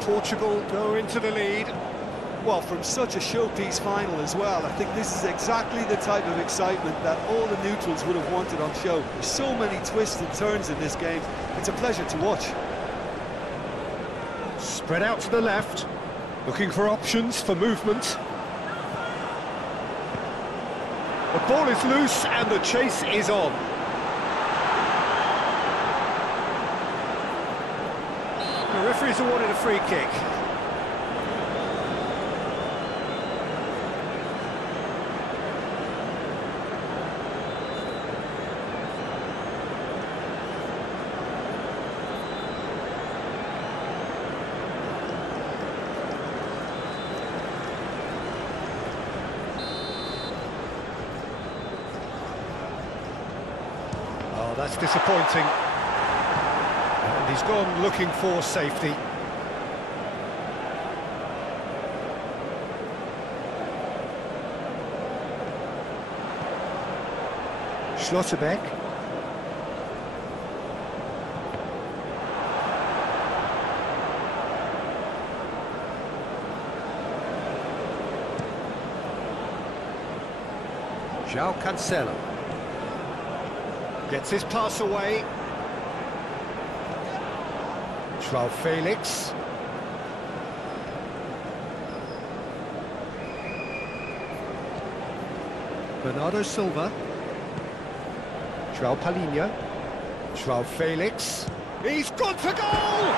Portugal go into the lead. Well, from such a showpiece final as well, I think this is exactly the type of excitement that all the neutrals would have wanted on show. There's so many twists and turns in this game. It's a pleasure to watch. Spread out to the left, looking for options for movement. The ball is loose and the chase is on. The referee's awarded a free kick. Oh, that's disappointing. And he's gone looking for safety. Schlotterbeck. João Cancelo. Gets his pass away. João Felix. Bernardo Silva. João Palhinha. João Felix. He's gone for goal!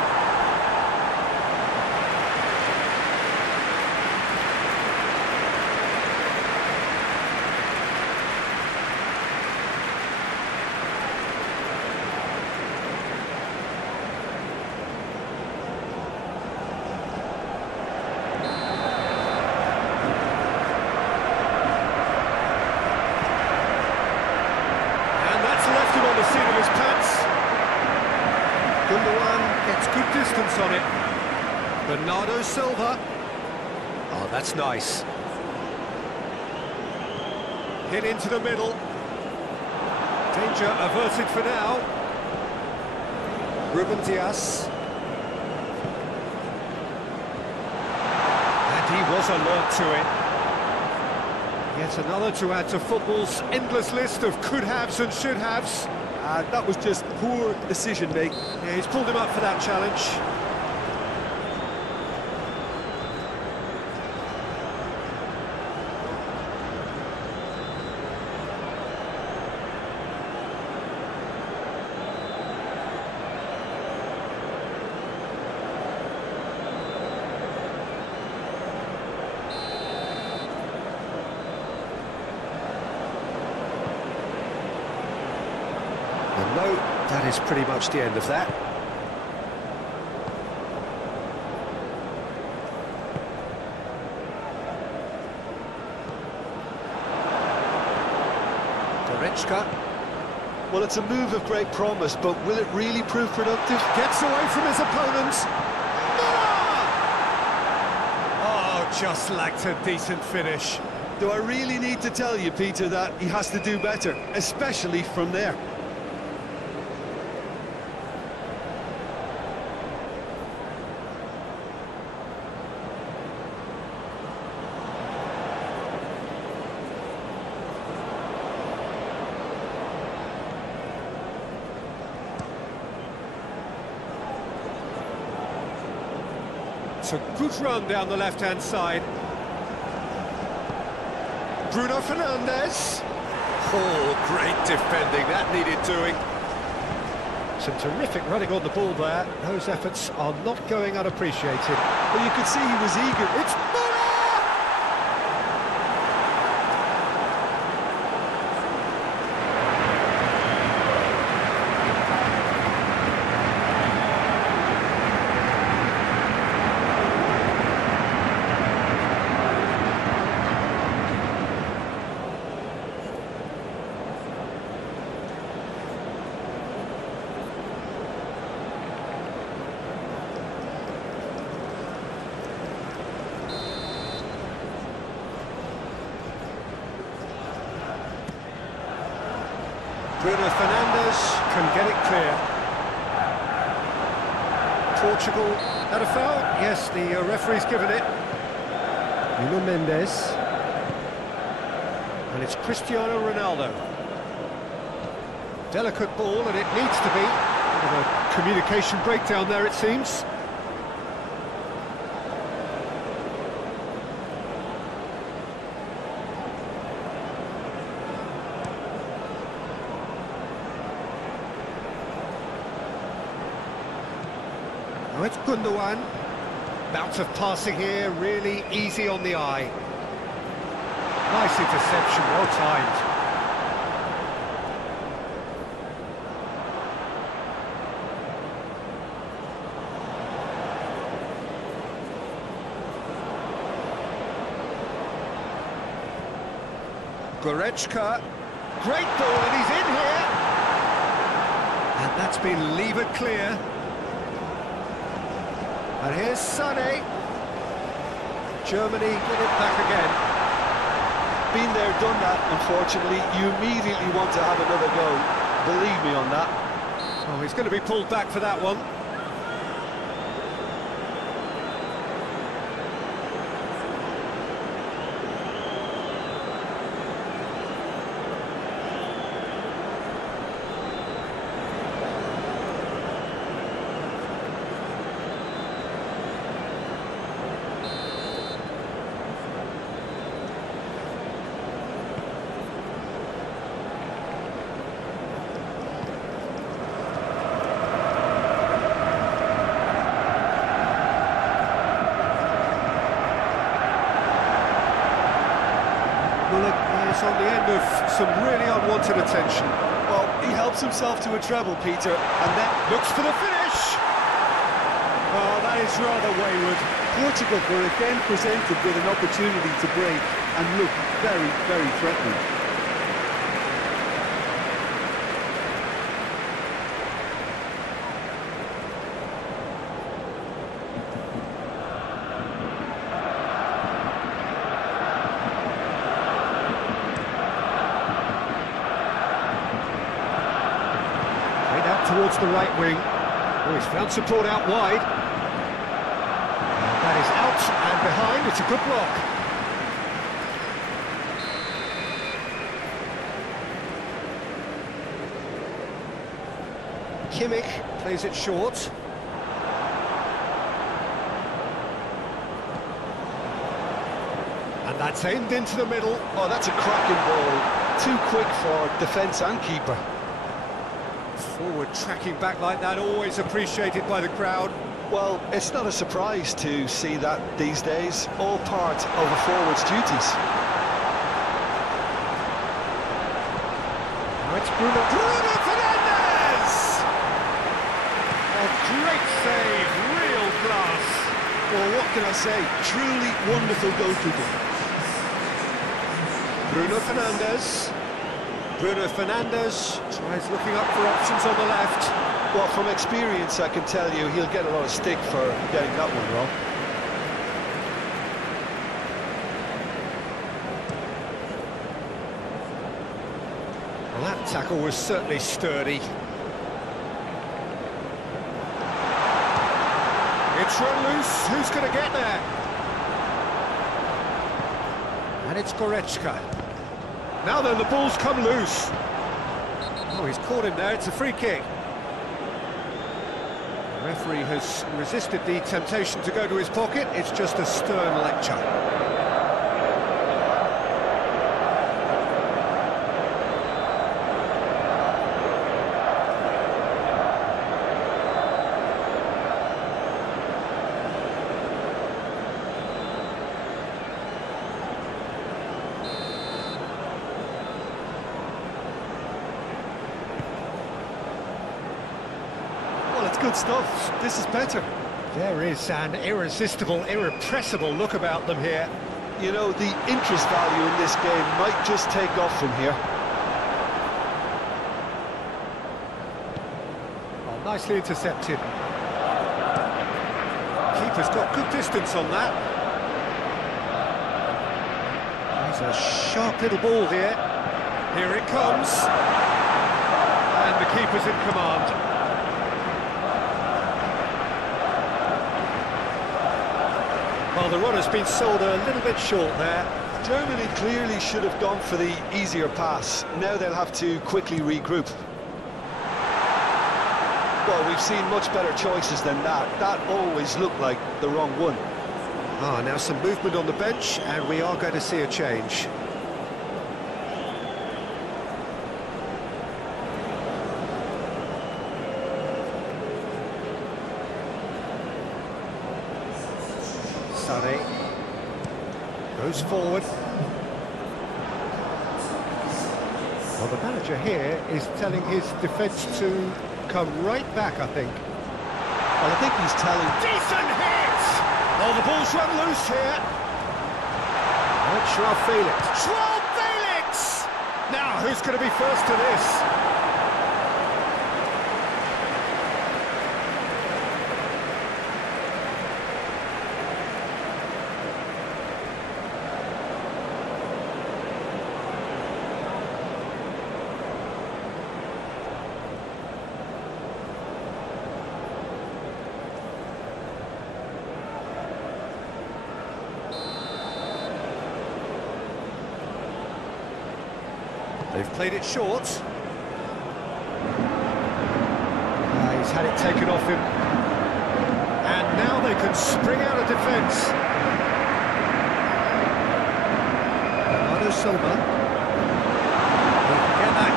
On the seat of his pants. Gundogan gets good distance on it. Bernardo Silva. Oh, that's nice. Hit into the middle. Danger averted for now. Ruben Dias. And he was alert to it. Yet another to add to football's endless list of could-haves and should-haves. That was just poor decision-making. Yeah, he's pulled him up for that challenge. No, that is pretty much the end of that. Goretzka. Well, it's a move of great promise, but will it really prove productive? Gets away from his opponent. just lacked a decent finish. Do I really need to tell you, Peter, that he has to do better, especially from there? It's a good run down the left-hand side. Bruno Fernandes. Oh, great defending, that needed doing. Some terrific running on the ball there. Those efforts are not going unappreciated. Well, you could see he was eager. It's Muller! Bruno Fernandes can get it clear. Portugal had a foul. Yes, the referee's given it. Nuno Mendes. And it's Cristiano Ronaldo. Delicate ball, and it needs to be. Bit of a communication breakdown there, it seems. Now it's Gundogan. Bout of passing here, really easy on the eye. Nice interception, well timed. Goretzka, great ball, and he's in here. And that's been levered clear. And here's Sané. Germany get it back again. Been there, done that, unfortunately. You immediately want to have another go. Believe me on that. Oh, he's going to be pulled back for that one. Is on the end of some really unwanted attention. Well, he helps himself to a treble, Peter, and then Looks for the finish! Oh, that is rather wayward. Portugal were again presented with an opportunity to break and look very, very threatening. Towards the right wing. Oh, he's found support out wide. That is out and behind. It's a good block. Kimmich plays it short. And that's aimed into the middle. Oh, that's a cracking ball. Too quick for defence and keeper. Forward tracking back like that, always appreciated by the crowd. Well, it's not a surprise to see that these days, all part of a forward's duties. Now it's Bruno Fernandes! A great save, real class. Well, what can I say? Truly wonderful goalkeeping. Bruno Fernandes. Bruno Fernandes tries looking up for options on the left. Well, from experience, I can tell you he'll get a lot of stick for getting that one wrong. That tackle was certainly sturdy. It's run loose. Who's going to get there? And it's Goretzka. Now then, the ball's come loose. Oh, he's caught him there. It's a free kick. The referee has resisted the temptation to go to his pocket. It's just a stern lecture. Good stuff. This is better. There is an irresistible, irrepressible look about them here. You know, the interest value in this game might just take off from here. Oh, nicely intercepted. Keeper's got good distance on that. There's a sharp little ball here. Here it comes. And the keeper's in command. Well, the run has been sold a little bit short there. Germany clearly should have gone for the easier pass. Now they'll have to quickly regroup. Well, we've seen much better choices than that. That always looked like the wrong one. Ah, now some movement on the bench, and we are going to see a change. Sane goes forward. Well, the manager here is telling his defence to come right back, I think. Well, I think he's telling... Decent hit! Oh, the ball's run loose here. And Joao Felix. Joao Felix! Now, who's going to be first to this? They've played it short. He's had it taken off him. And now they can spring out of defence. Bernardo Silva. They can get that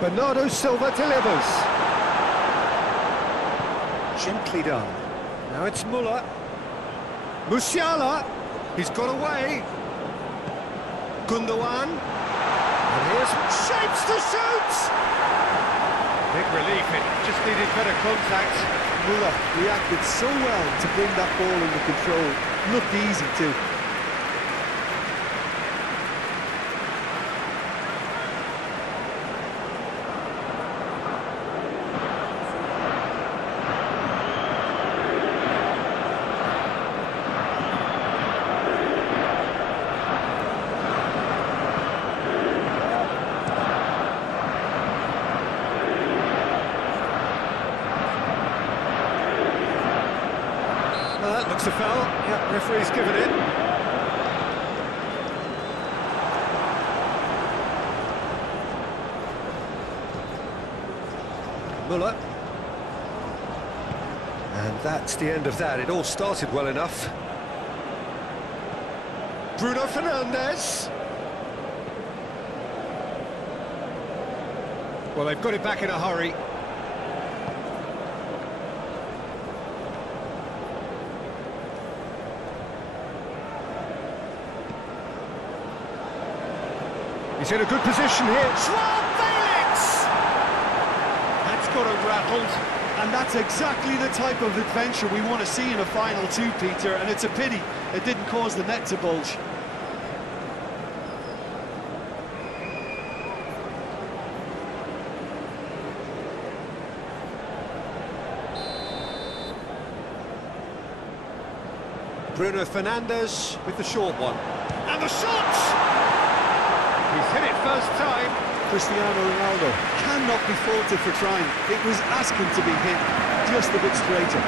clear. Bernardo Silva delivers. Gently done. Now it's Muller. Musiala. He's got away. Gundogan. And here's shapes to shoot. Big relief. It just needed better contact. Muller reacted so well to bring that ball under control. Looked easy too. That looks a foul. Yeah, referee's given it. Muller. And that's the end of that. It all started well enough. Bruno Fernandes. Well, they've got it back in a hurry. He's in a good position here. Joao Felix! That's got him rattled. And that's exactly the type of adventure we want to see in a final two, Peter, and it's a pity it didn't cause the net to bulge. Bruno Fernandes with the short one. And the shot! He's hit it first time. Cristiano Ronaldo cannot be faulted for trying. It was asking to be hit just a bit straighter.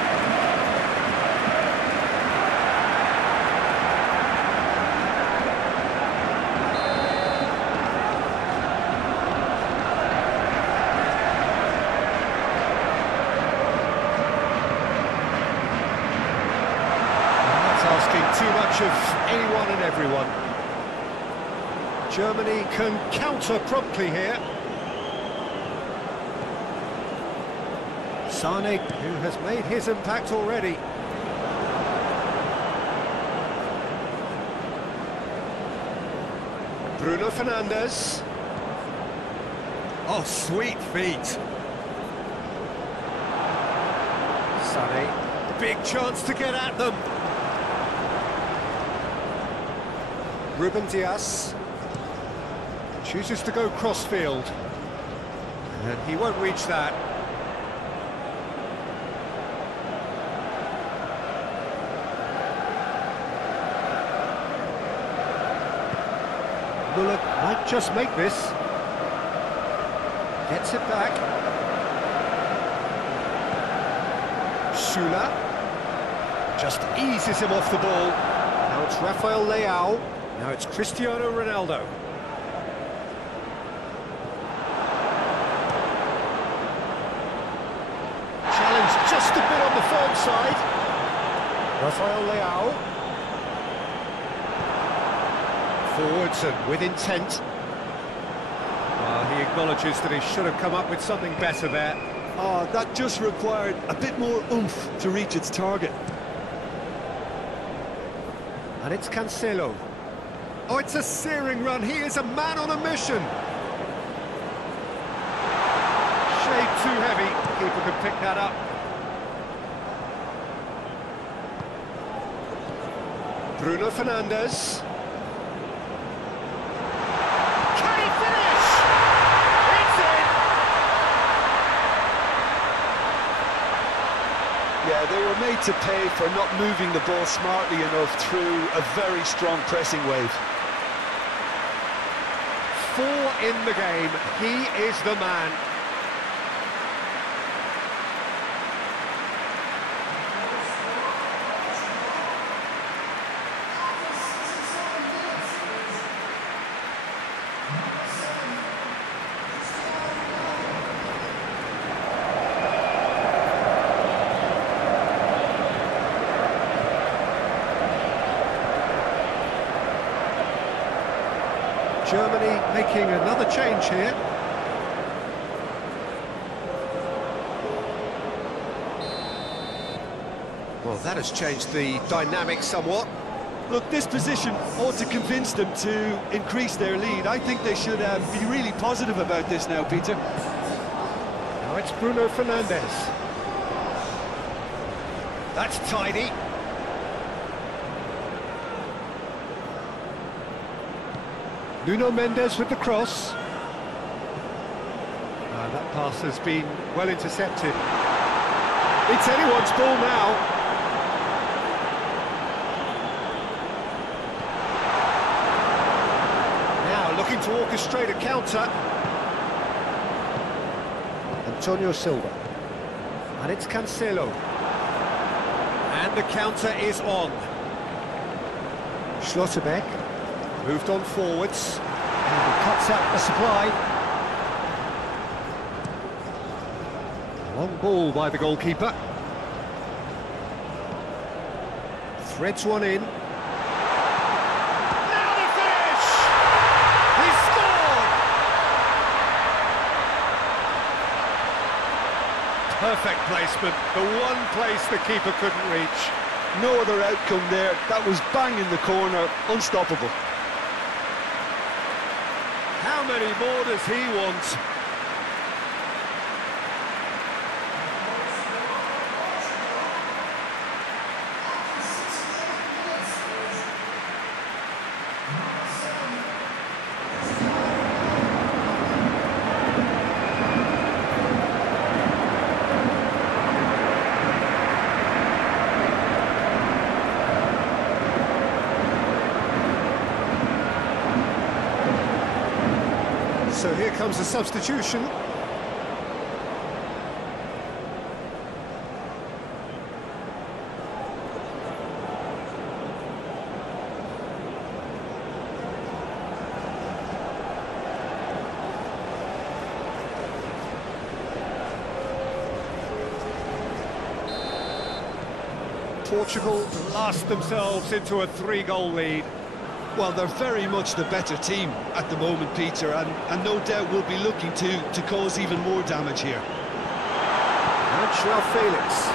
Too much of anyone and everyone. Germany can counter promptly here. Sane, who has made his impact already. Bruno Fernandes. Oh, sweet feet. Sane, big chance to get at them. Ruben Dias chooses to go crossfield, and he won't reach that. Muller might just make this. Gets it back. Sula just eases him off the ball. Now it's Rafael Leao. Now it's Cristiano Ronaldo. Challenge just a bit on the firm side. Rafael Leao. Forwards and with intent. He acknowledges that he should have come up with something better there. Oh, that just required a bit more oomph to reach its target. And it's Cancelo. Oh, it's a searing run. He is a man on a mission. Shade too heavy. Keeper can pick that up. Bruno Fernandes. Can he finish? It's in! Yeah, they were made to pay for not moving the ball smartly enough through a very strong pressing wave. 4 in the game, he is the man. Germany making another change here. Well, that has changed the dynamic somewhat. Look, this position ought to convince them to increase their lead. I think they should be really positive about this now, Peter. Now it's Bruno Fernandes. That's tidy. Nuno Mendes with the cross. That pass has been well intercepted. It's anyone's ball now. Now looking to orchestrate a counter. Antonio Silva. And it's Cancelo. And the counter is on. Schlotterbeck. Moved on forwards, and he cuts out the supply. Long ball by the goalkeeper. Threads one in. Now the finish! He scored! Perfect placement, the one place the keeper couldn't reach. No other outcome there. That was bang in the corner, unstoppable. How many more does he want? comes a substitution. Portugal blast themselves into a 3-goal lead. Well, they're very much the better team at the moment, Peter, and no doubt will be looking to cause even more damage here. And Joao Felix.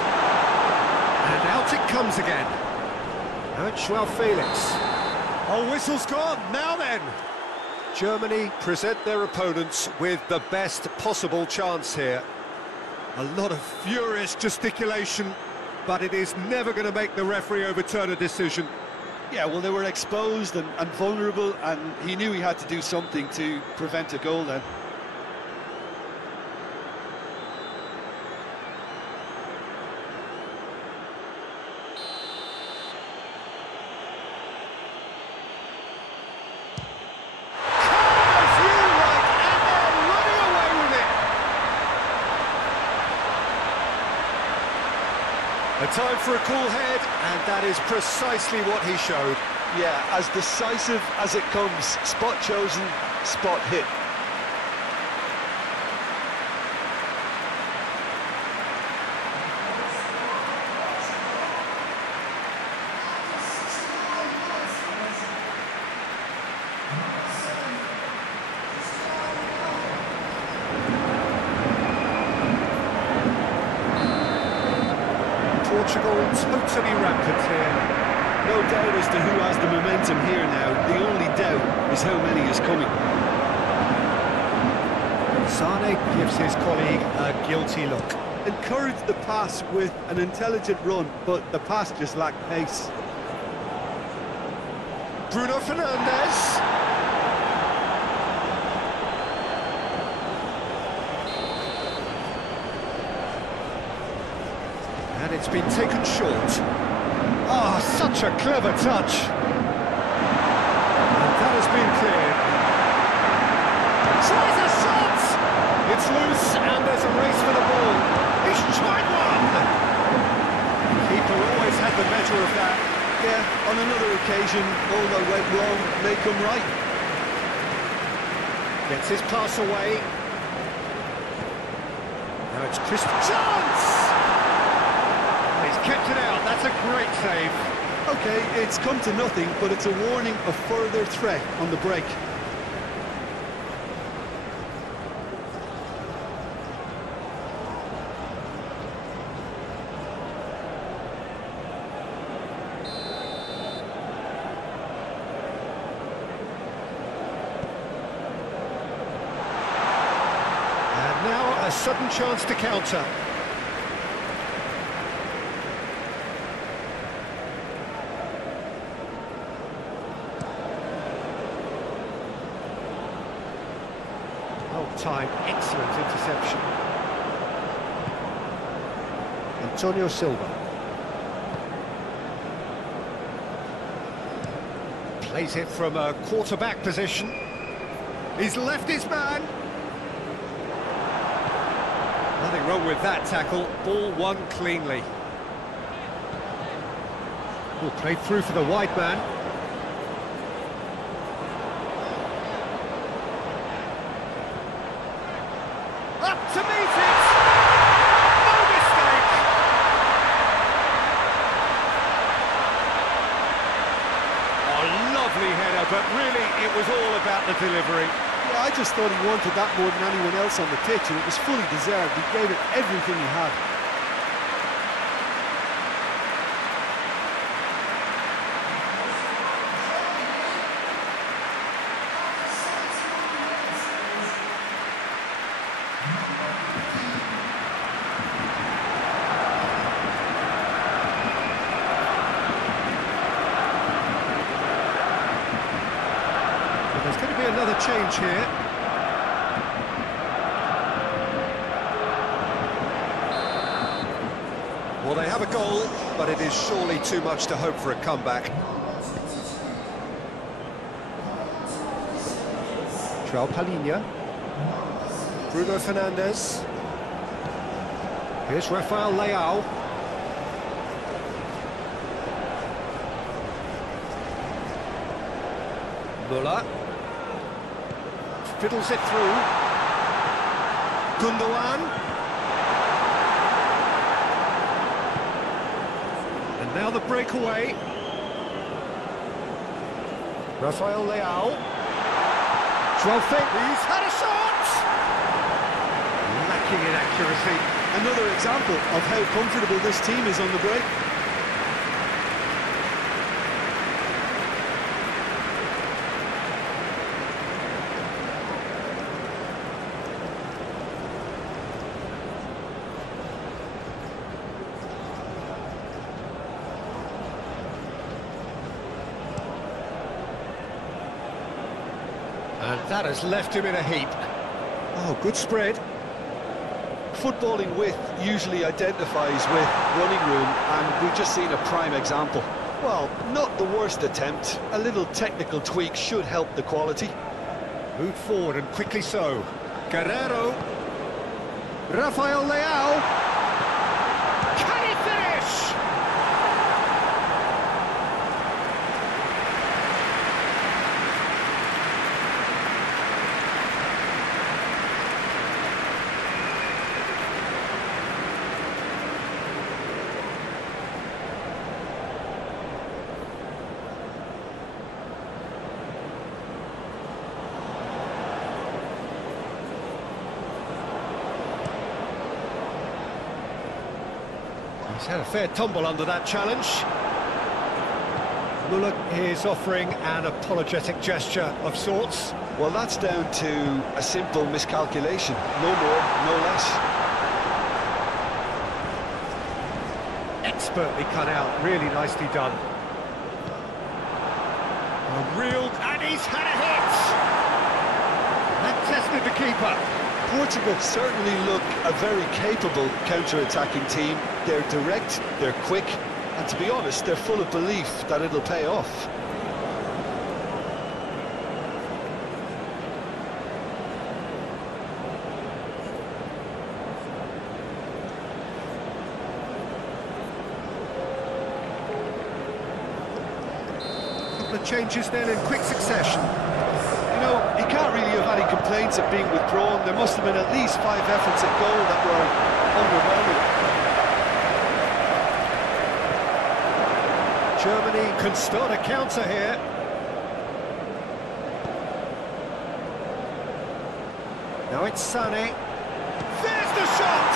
And out it comes again. And Joao Felix. Oh, whistle's gone. Now then. Germany present their opponents with the best possible chance here. A lot of furious gesticulation, but it is never going to make the referee overturn a decision. Yeah, well, they were exposed and vulnerable, and he knew he had to do something to prevent a goal then. A time for a cool head, and that is precisely what he showed. Yeah, as decisive as it comes. Spot chosen, spot hit. Portugal totally rampant here. No doubt as to who has the momentum here now. The only doubt is how many is coming. Sane gives his colleague a guilty look. Encouraged the pass with an intelligent run, but the pass just lacked pace. Bruno Fernandes. And it's been taken short. Ah, such a clever touch. And that has been cleared. Tries a shot! It's loose and there's a race for the ball. He's tried one! The keeper always had the measure of that. Yeah, on another occasion, all that went wrong may come right. Gets his pass away. Now it's Christian. Chance! He's kept it out, that's a great save. OK, it's come to nothing, but it's a warning of further threat on the break. And now a sudden chance to counter. Time, excellent interception. Antonio Silva. Plays it from a quarterback position. He's left his man. Nothing wrong with that tackle. Ball won cleanly. Ball played through for the wide man. Up to meet it! No mistake! Oh, lovely header, but really it was all about the delivery. Yeah, I just thought he wanted that more than anyone else on the pitch, and it was fully deserved. He gave it everything he had. There's going to be another change here. Well, they have a goal, but it is surely too much to hope for a comeback. Joao Palinha. Bruno Fernandes. Here's Rafael Leao. Muller. Fiddles it through. Gundogan. And now the breakaway. Rafael Leao. He's had a shot! Lacking in accuracy. Another example of how comfortable this team is on the break. And that has left him in a heap. Oh, good spread. Footballing width usually identifies with running room, and we've just seen a prime example. Well, not the worst attempt. A little technical tweak should help the quality. Moved forward and quickly so. Guerrero. Rafael Leao. Can he finish? He's had a fair tumble under that challenge. Muller is offering an apologetic gesture of sorts. Well, that's down to a simple miscalculation. No more, no less. Expertly cut out, really nicely done. A real... and he's had a hit! That tested the keeper. Portugal certainly look a very capable counter-attacking team. They're direct, they're quick, and to be honest, they're full of belief that it'll pay off. A couple of changes then in quick succession. You know, he can't really have any complaints of being withdrawn. There must have been at least 5 efforts at goal that were underwhelming. Germany can start a counter here. Now it's Sané. There's the shot!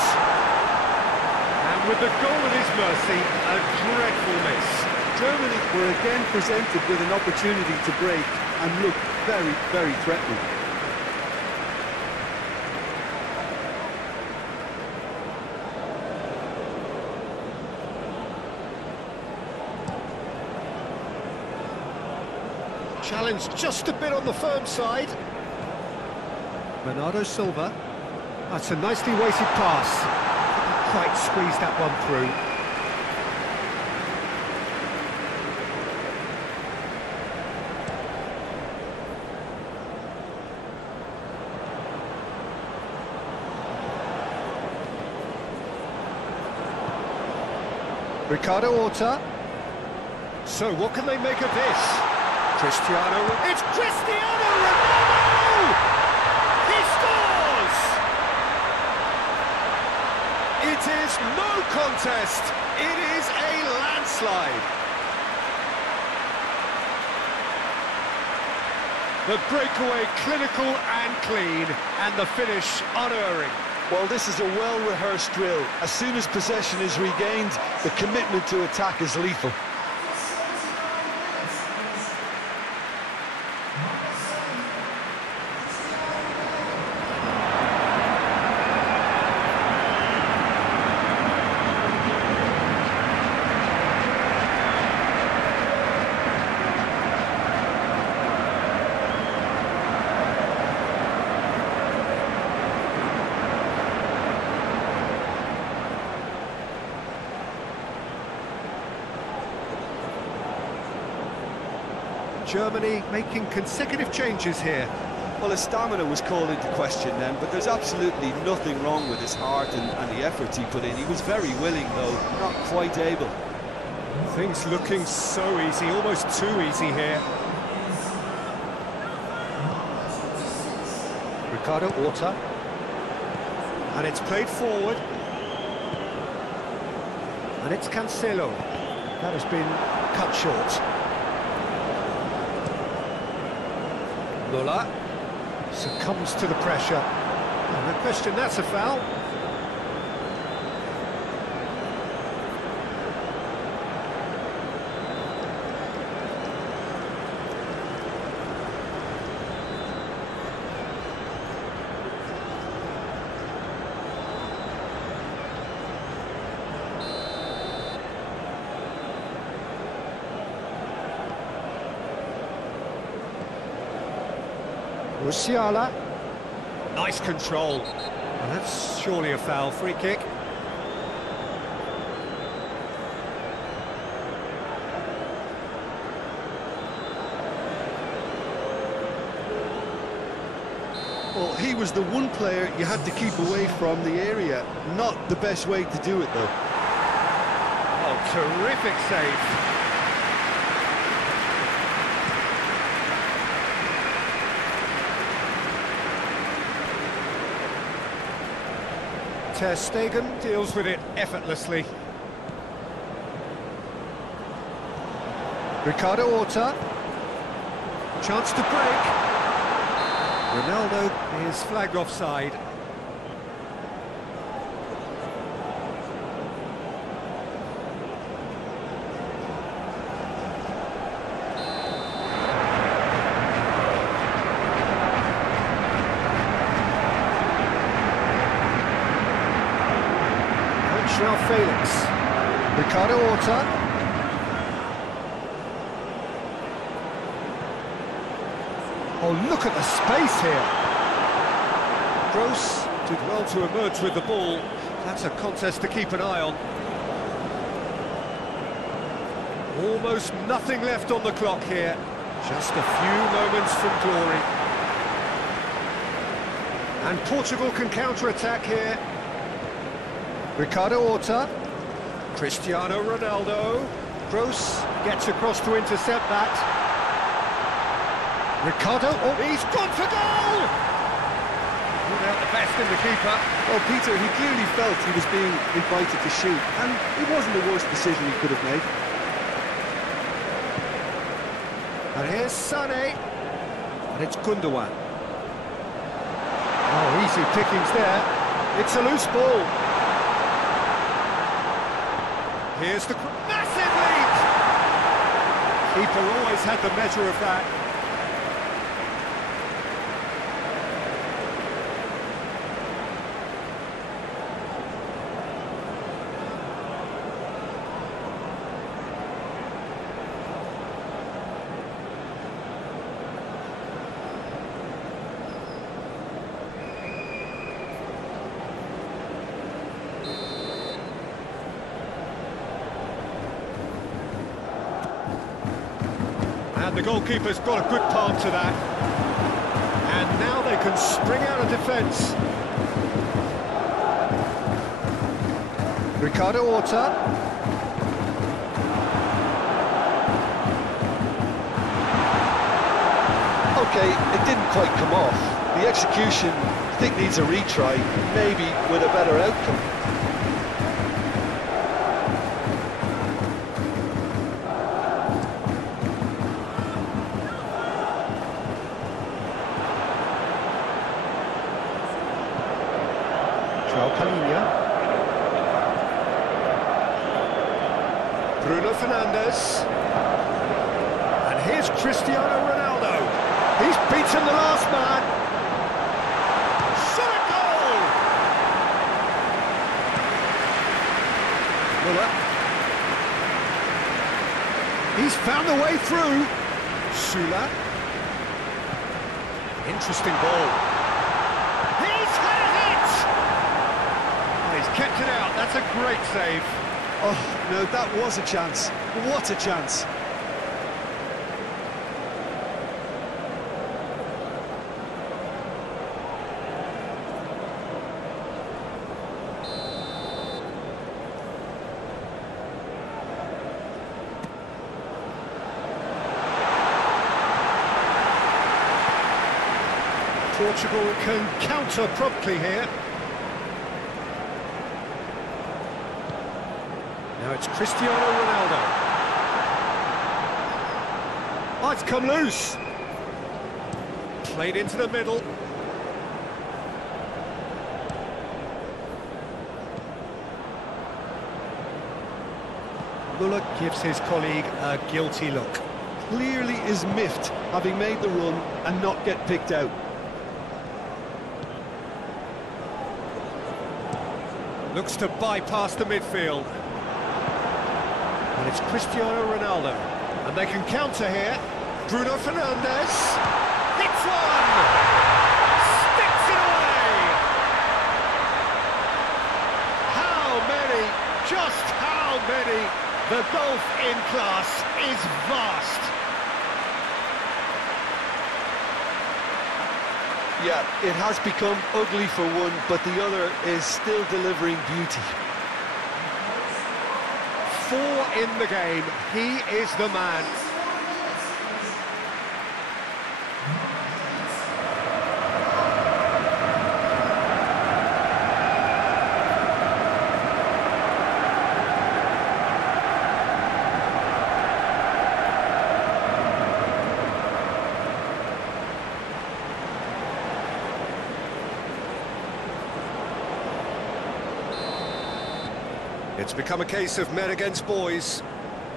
And with the goal at his mercy, a dreadful miss. Germany were again presented with an opportunity to break and look very, very threatening. Challenge just a bit on the firm side. Bernardo Silva. That's a nicely weighted pass. Didn't quite squeeze that one through. Ricardo Horta. So what can they make of this? Cristiano. It's Cristiano Ronaldo! He scores! It is no contest. It is a landslide. The breakaway clinical and clean, and the finish unerring. Well, this is a well-rehearsed drill. As soon as possession is regained, the commitment to attack is lethal. Germany making consecutive changes here. Well, his stamina was called into question then, but there's absolutely nothing wrong with his heart and the efforts he put in. He was very willing, though, not quite able. Things looking so easy, almost too easy here. Ricardo Horta. And it's played forward. And it's Cancelo. That has been cut short. Muller succumbs to the pressure. No question, that's a foul. Musiala. Nice control. And that's surely a foul. Free kick. Well, he was the one player you had to keep away from the area. Not the best way to do it, though. Oh, terrific save. Ter Stegen Deals with it effortlessly. Ricardo Horta. Chance to break. Ronaldo is flagged offside. Felix. Ricardo Horta. Oh, look at the space here. Gross did well to emerge with the ball. That's a contest to keep an eye on. Almost nothing left on the clock here. Just a few moments from glory. And Portugal can counter-attack here. Ricardo Horta. Cristiano Ronaldo. Gross gets across to intercept that. Ricardo, oh, he's gone for goal! Pulled out the best in the keeper. Well, Peter, he clearly felt he was being invited to shoot, and it wasn't the worst decision he could have made. And here's Sané. And it's Gundogan. Oh, easy pickings there. It's a loose ball. Here's the massive lead! Keeper always had the measure of that. And the goalkeeper's got a good palm to that. And now they can spring out of defence. Ricardo Horta. Okay, it didn't quite come off. The execution, I think, needs a retry, maybe with a better outcome. Bruno Fernandes. And here's Cristiano Ronaldo. He's beaten the last man. Shot a goal! Muller. He's found a way through. Sula. Interesting ball. He's had it! And he's kept it out. That's a great save. Oh, no, that was a chance. What a chance. Portugal can counter promptly here. Now it's Cristiano Ronaldo. Oh, it's come loose. Played into the middle. Muller gives his colleague a guilty look. Clearly is miffed, having made the run and not get picked out. Looks to bypass the midfield. And it's Cristiano Ronaldo. And they can counter here. Bruno Fernandes. Hits one! Sticks it away! How many? Just how many? The gulf in class is vast. Yeah, it has become ugly for one, but the other is still delivering beauty. 4 in the game. He is the man. It's become a case of men against boys.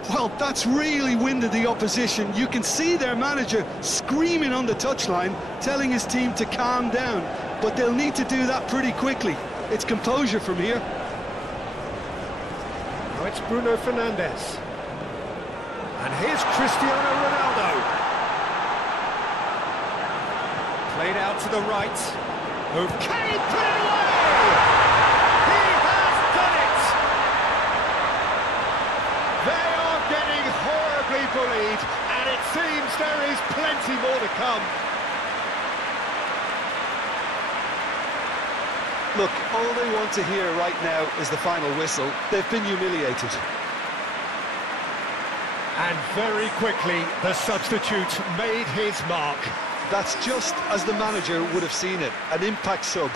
Well, that's really winded the opposition. You can see their manager screaming on the touchline, telling his team to calm down. But they'll need to do that pretty quickly. It's composure from here. Now it's Bruno Fernandes. And here's Cristiano Ronaldo. Played out to the right. Oh, can he put it away? He has done it! They are getting horribly bullied, and it seems there is plenty more to come. Look, all they want to hear right now is the final whistle. They've been humiliated. And very quickly, the substitute made his mark. That's just as the manager would have seen it, an impact sub.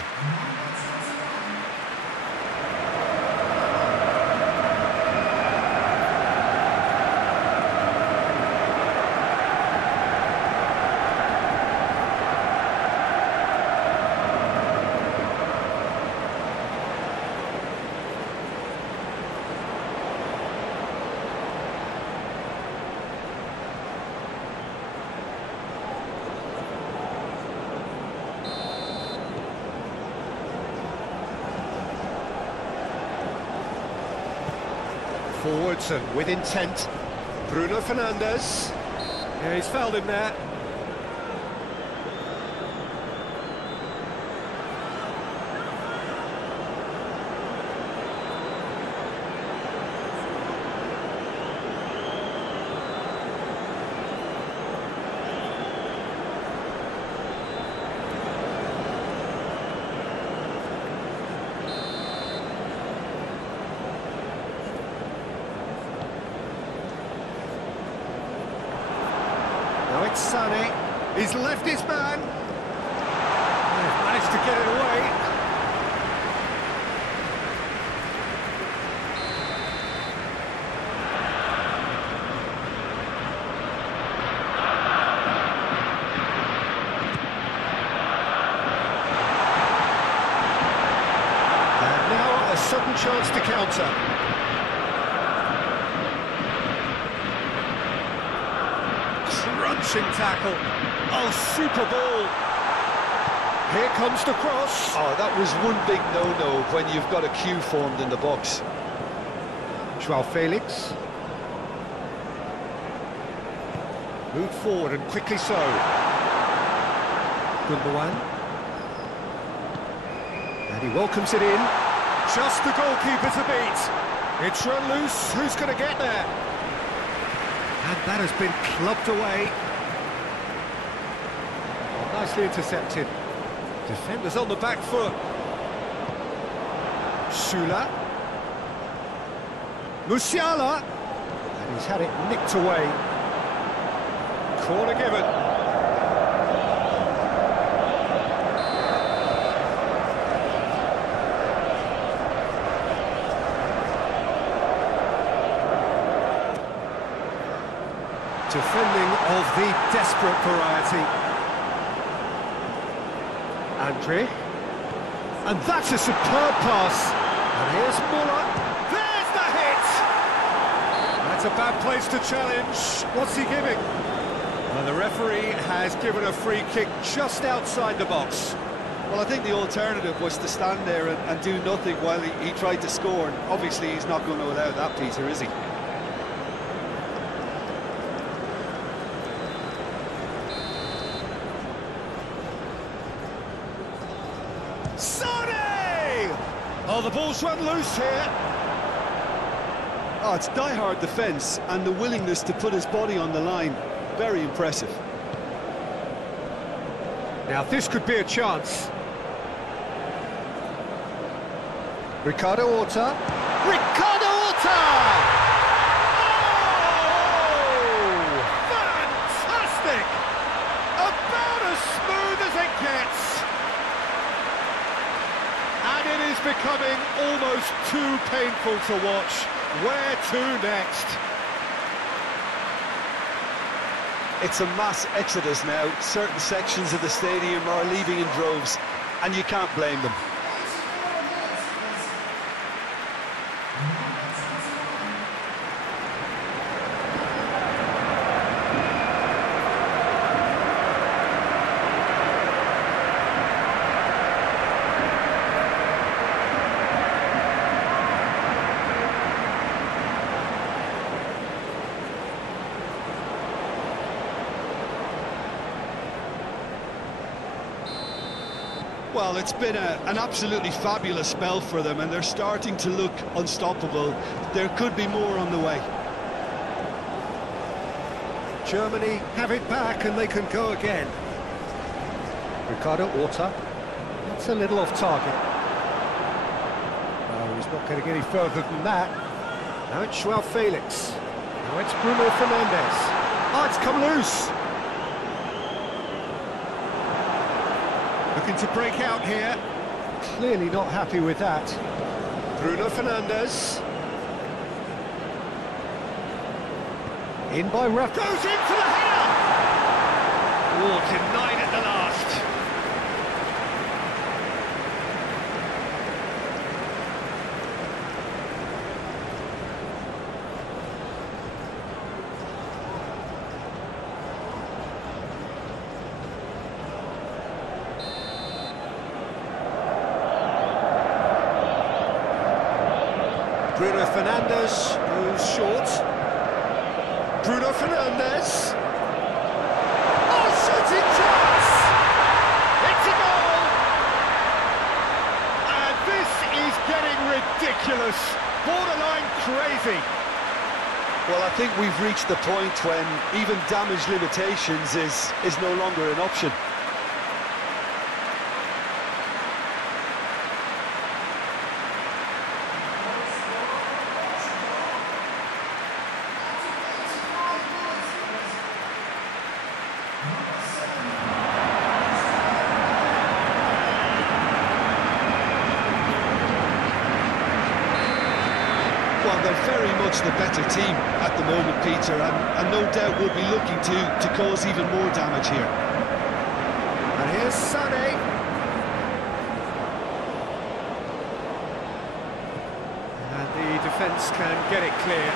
Forwards and with intent. Bruno Fernandes. Yeah, he's fouled him there. Now it's Sané. He's left his man. They've managed to get it away. And now a sudden chance to counter. Crunching tackle. Oh, super ball. Here comes the cross. Oh, that was one big no-no when you've got a queue formed in the box. Joao Felix. Moved forward and quickly so. Gundogan. And he welcomes it in. Just the goalkeeper to beat. It's run loose. Who's going to get there? And that has been clubbed away. Oh, nicely intercepted. Defenders on the back foot. Sula. Musiala. And he's had it nicked away. Corner given. Defending of the desperate variety. Andre. And that's a superb pass. And here's Muller. There's the hit! That's a bad place to challenge. What's he giving? Well, the referee has given a free kick just outside the box. Well, I think the alternative was to stand there and do nothing while he tried to score. And obviously, he's not going to allow that, Peter, is he? Sonny! Oh, the ball's run loose here. Oh, it's die-hard defence and the willingness to put his body on the line. Very impressive. Now, this could be a chance. Ricardo Horta. Ricardo Horta! Oh! Fantastic! About as smooth as it gets. And it is becoming almost too painful to watch. Where to next? It's a mass exodus now. Certain sections of the stadium are leaving in droves, and you can't blame them. Well, it's been an absolutely fabulous spell for them, and they're starting to look unstoppable. There could be more on the way. Germany have it back and they can go again. Ricardo Horta. That's a little off target. No, he's not getting any further than that. Now it's Joao Felix. Now it's Bruno Fernandes. Oh, it's come loose. Looking to break out here. Clearly not happy with that. Bruno Fernandes. In by Rafa. Goes in for the header! Oh, denied at the last. Bruno Fernandes goes short. Bruno Fernandes. Oh, shooting chance! It's a goal! And this is getting ridiculous. Borderline crazy. Well, I think we've reached the point when even damage limitations is no longer an option. Well, they're very much the better team at the moment, Peter, and no doubt will be looking to cause even more damage here. And here's Sané. And the defence can get it clear.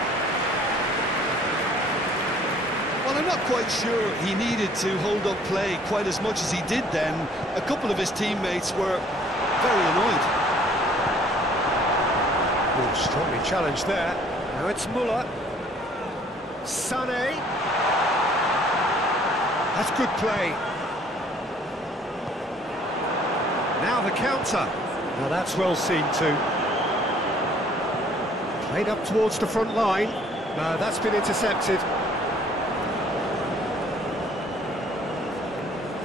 Well, I'm not quite sure he needed to hold up play quite as much as he did then. A couple of his teammates were very annoyed. Oh, strongly challenged there. Now it's Muller. Sané. That's good play. Now the counter. Now that's well seen too. Played up towards the front line. No, that's been intercepted.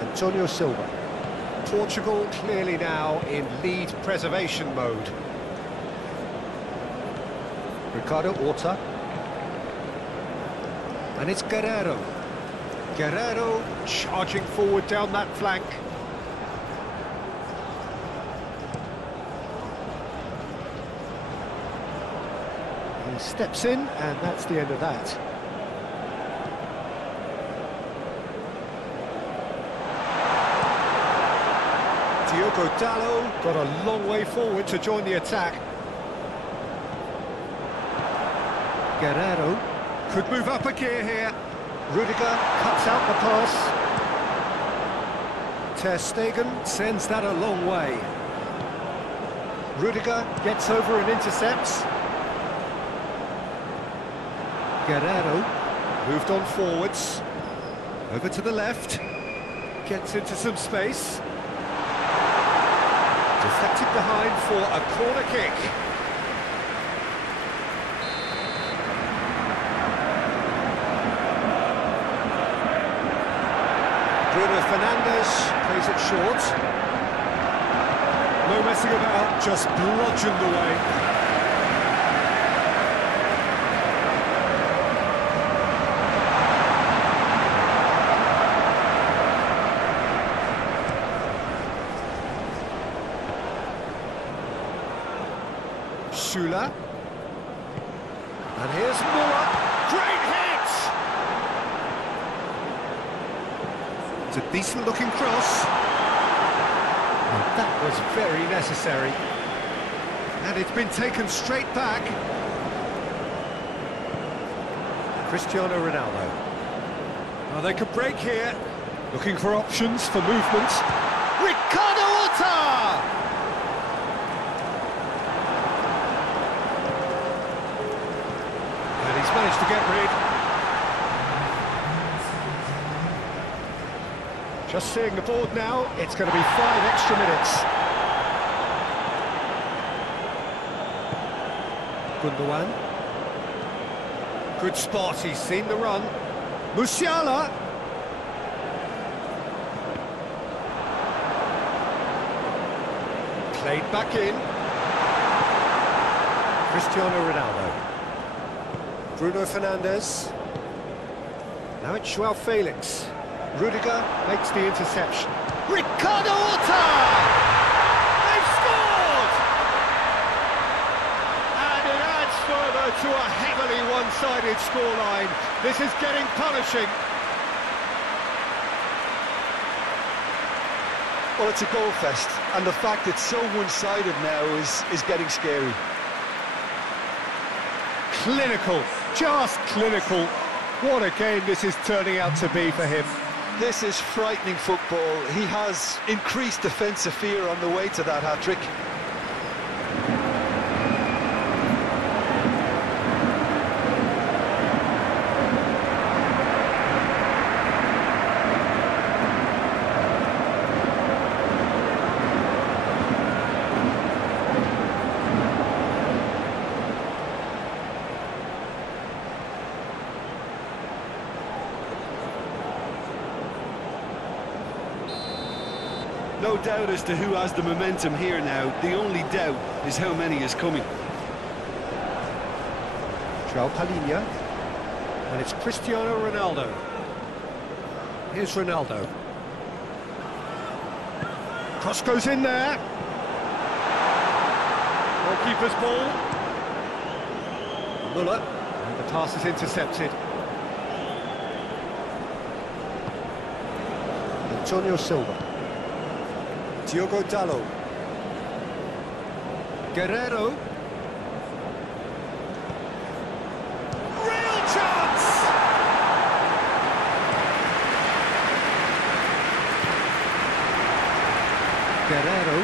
Antonio Silva. Portugal clearly now in lead preservation mode. Ricardo Horta. And it's Guerrero. Guerrero charging forward down that flank. He steps in, and that's the end of that. Diogo Dalot got a long way forward to join the attack. Guerrero could move up a gear here. Rudiger cuts out the pass. Ter Stegen sends that a long way. Rudiger gets over and intercepts. Guerrero moved on forwards. Over to the left. Gets into some space. Deflected behind for a corner kick. Bruno Fernandes plays it short. No messing about, just bludgeoned away. Schüller. And here's Muller. Great hit! It's a decent-looking cross. And that was very necessary. And it's been taken straight back. Cristiano Ronaldo. Now they could break here. Looking for options for movement. Ricardo Horta! And he's managed to get rid. Just seeing the board now, it's going to be 5 extra minutes. Gundogan. Good spot, he's seen the run. Musiala. Played back in. Cristiano Ronaldo. Bruno Fernandes. Now it's Joao Felix. Rudiger makes the interception. Ricardo Horta! They've scored! And it adds further to a heavily one-sided scoreline. This is getting punishing. Well, it's a goal fest, and the fact it's so one-sided now is getting scary. Clinical, just clinical. What a game this is turning out to be for him. This is frightening football. He has increased defensive fear on the way to that hat-trick. No doubt as to who has the momentum here now. The only doubt is how many is coming. João Palhinha. And it's Cristiano Ronaldo. Here's Ronaldo. Cross goes in there. Goalkeeper's ball. Muller. And the pass is intercepted. Antonio Silva. Diogo Dalot. Guerrero. Real chance! Guerrero.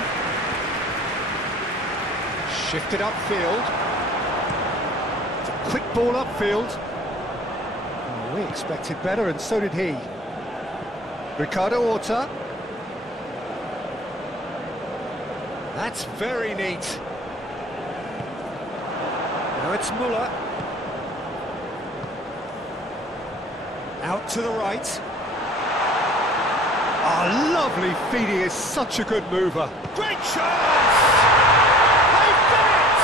Shifted upfield. It's a quick ball upfield. Oh, we expected better, and so did he. Ricardo Horta. That's very neat. Now it's Muller. Out to the right. Oh, lovely feed, he is such a good mover. Great chance! They've done it!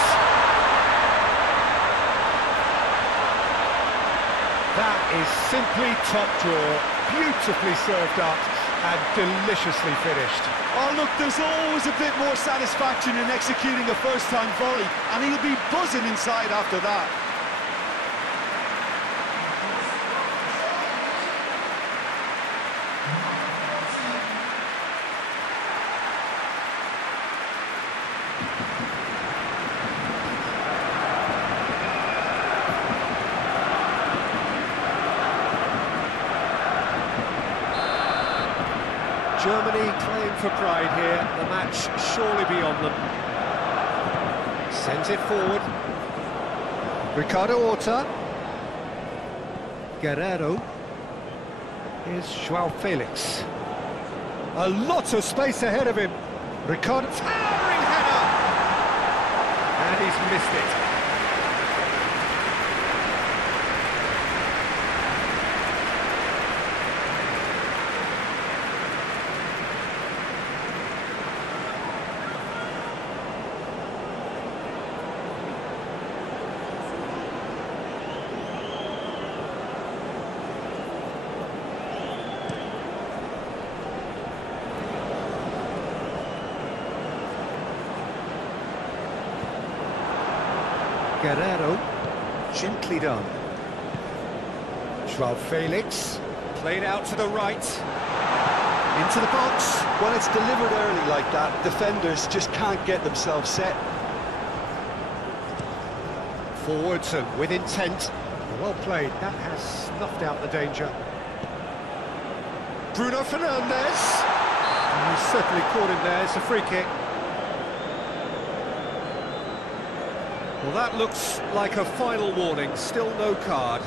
That is simply top draw, beautifully served up and deliciously finished. Oh, look, there's always a bit more satisfaction in executing a first-time volley, and he'll be buzzing inside after that. Germany playing for pride here. The match surely beyond them. Sends it forward. Ricardo Horta. Guerrero. Here's Joao Felix. A lot of space ahead of him. Ricardo, towering header! And he's missed it. Guerrero, gently done. Joao Felix, played out to the right, into the box. When it's delivered early like that, defenders just can't get themselves set. Forwards and with intent. Well played, that has snuffed out the danger. Bruno Fernandes. He's certainly caught him there, it's a free kick. Well, that looks like a final warning, still no card.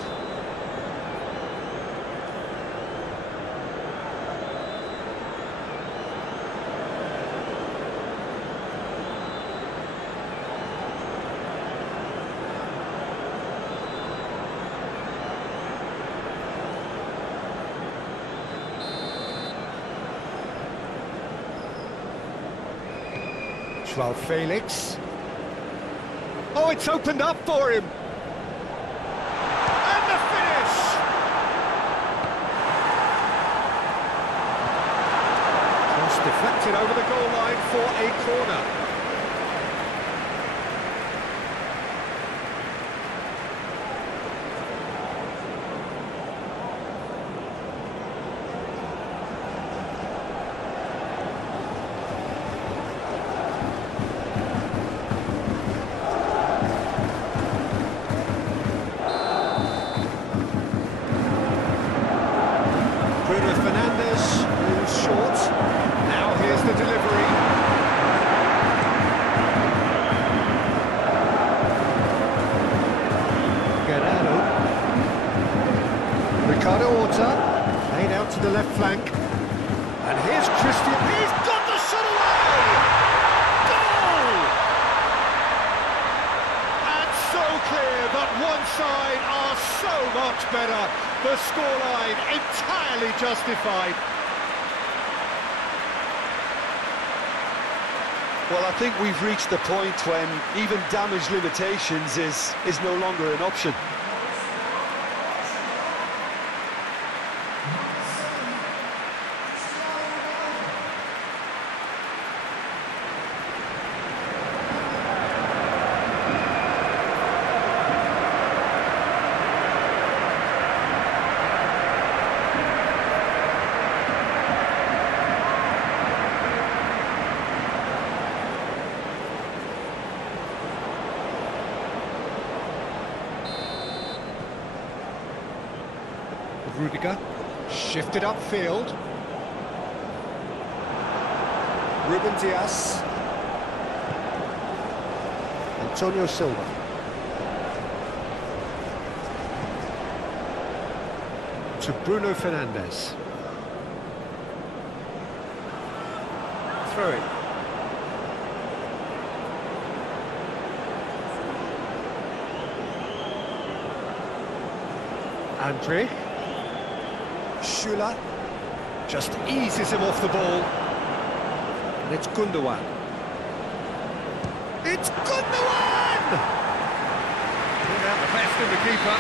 Joao Felix. Oh, it's opened up for him. And the finish! Cross deflected over the goal line for a corner. Bruno Fernandes, who's short. Now here's the delivery. Guerrero. Ricardo Horta, played out to the left flank. And here's Christian. He's got the shot away! Goal! And so clear that one side are so much better. The scoreline entirely justified. Well, I think we've reached the point when even damage limitations is no longer an option. Rudiger, shifted upfield. Ruben Dias. Antonio Silva. To Bruno Fernandes. Throw it. Andre. Schüller just eases him off the ball. And it's Gundogan. It's Gundogan! Bring out the best in the keeper.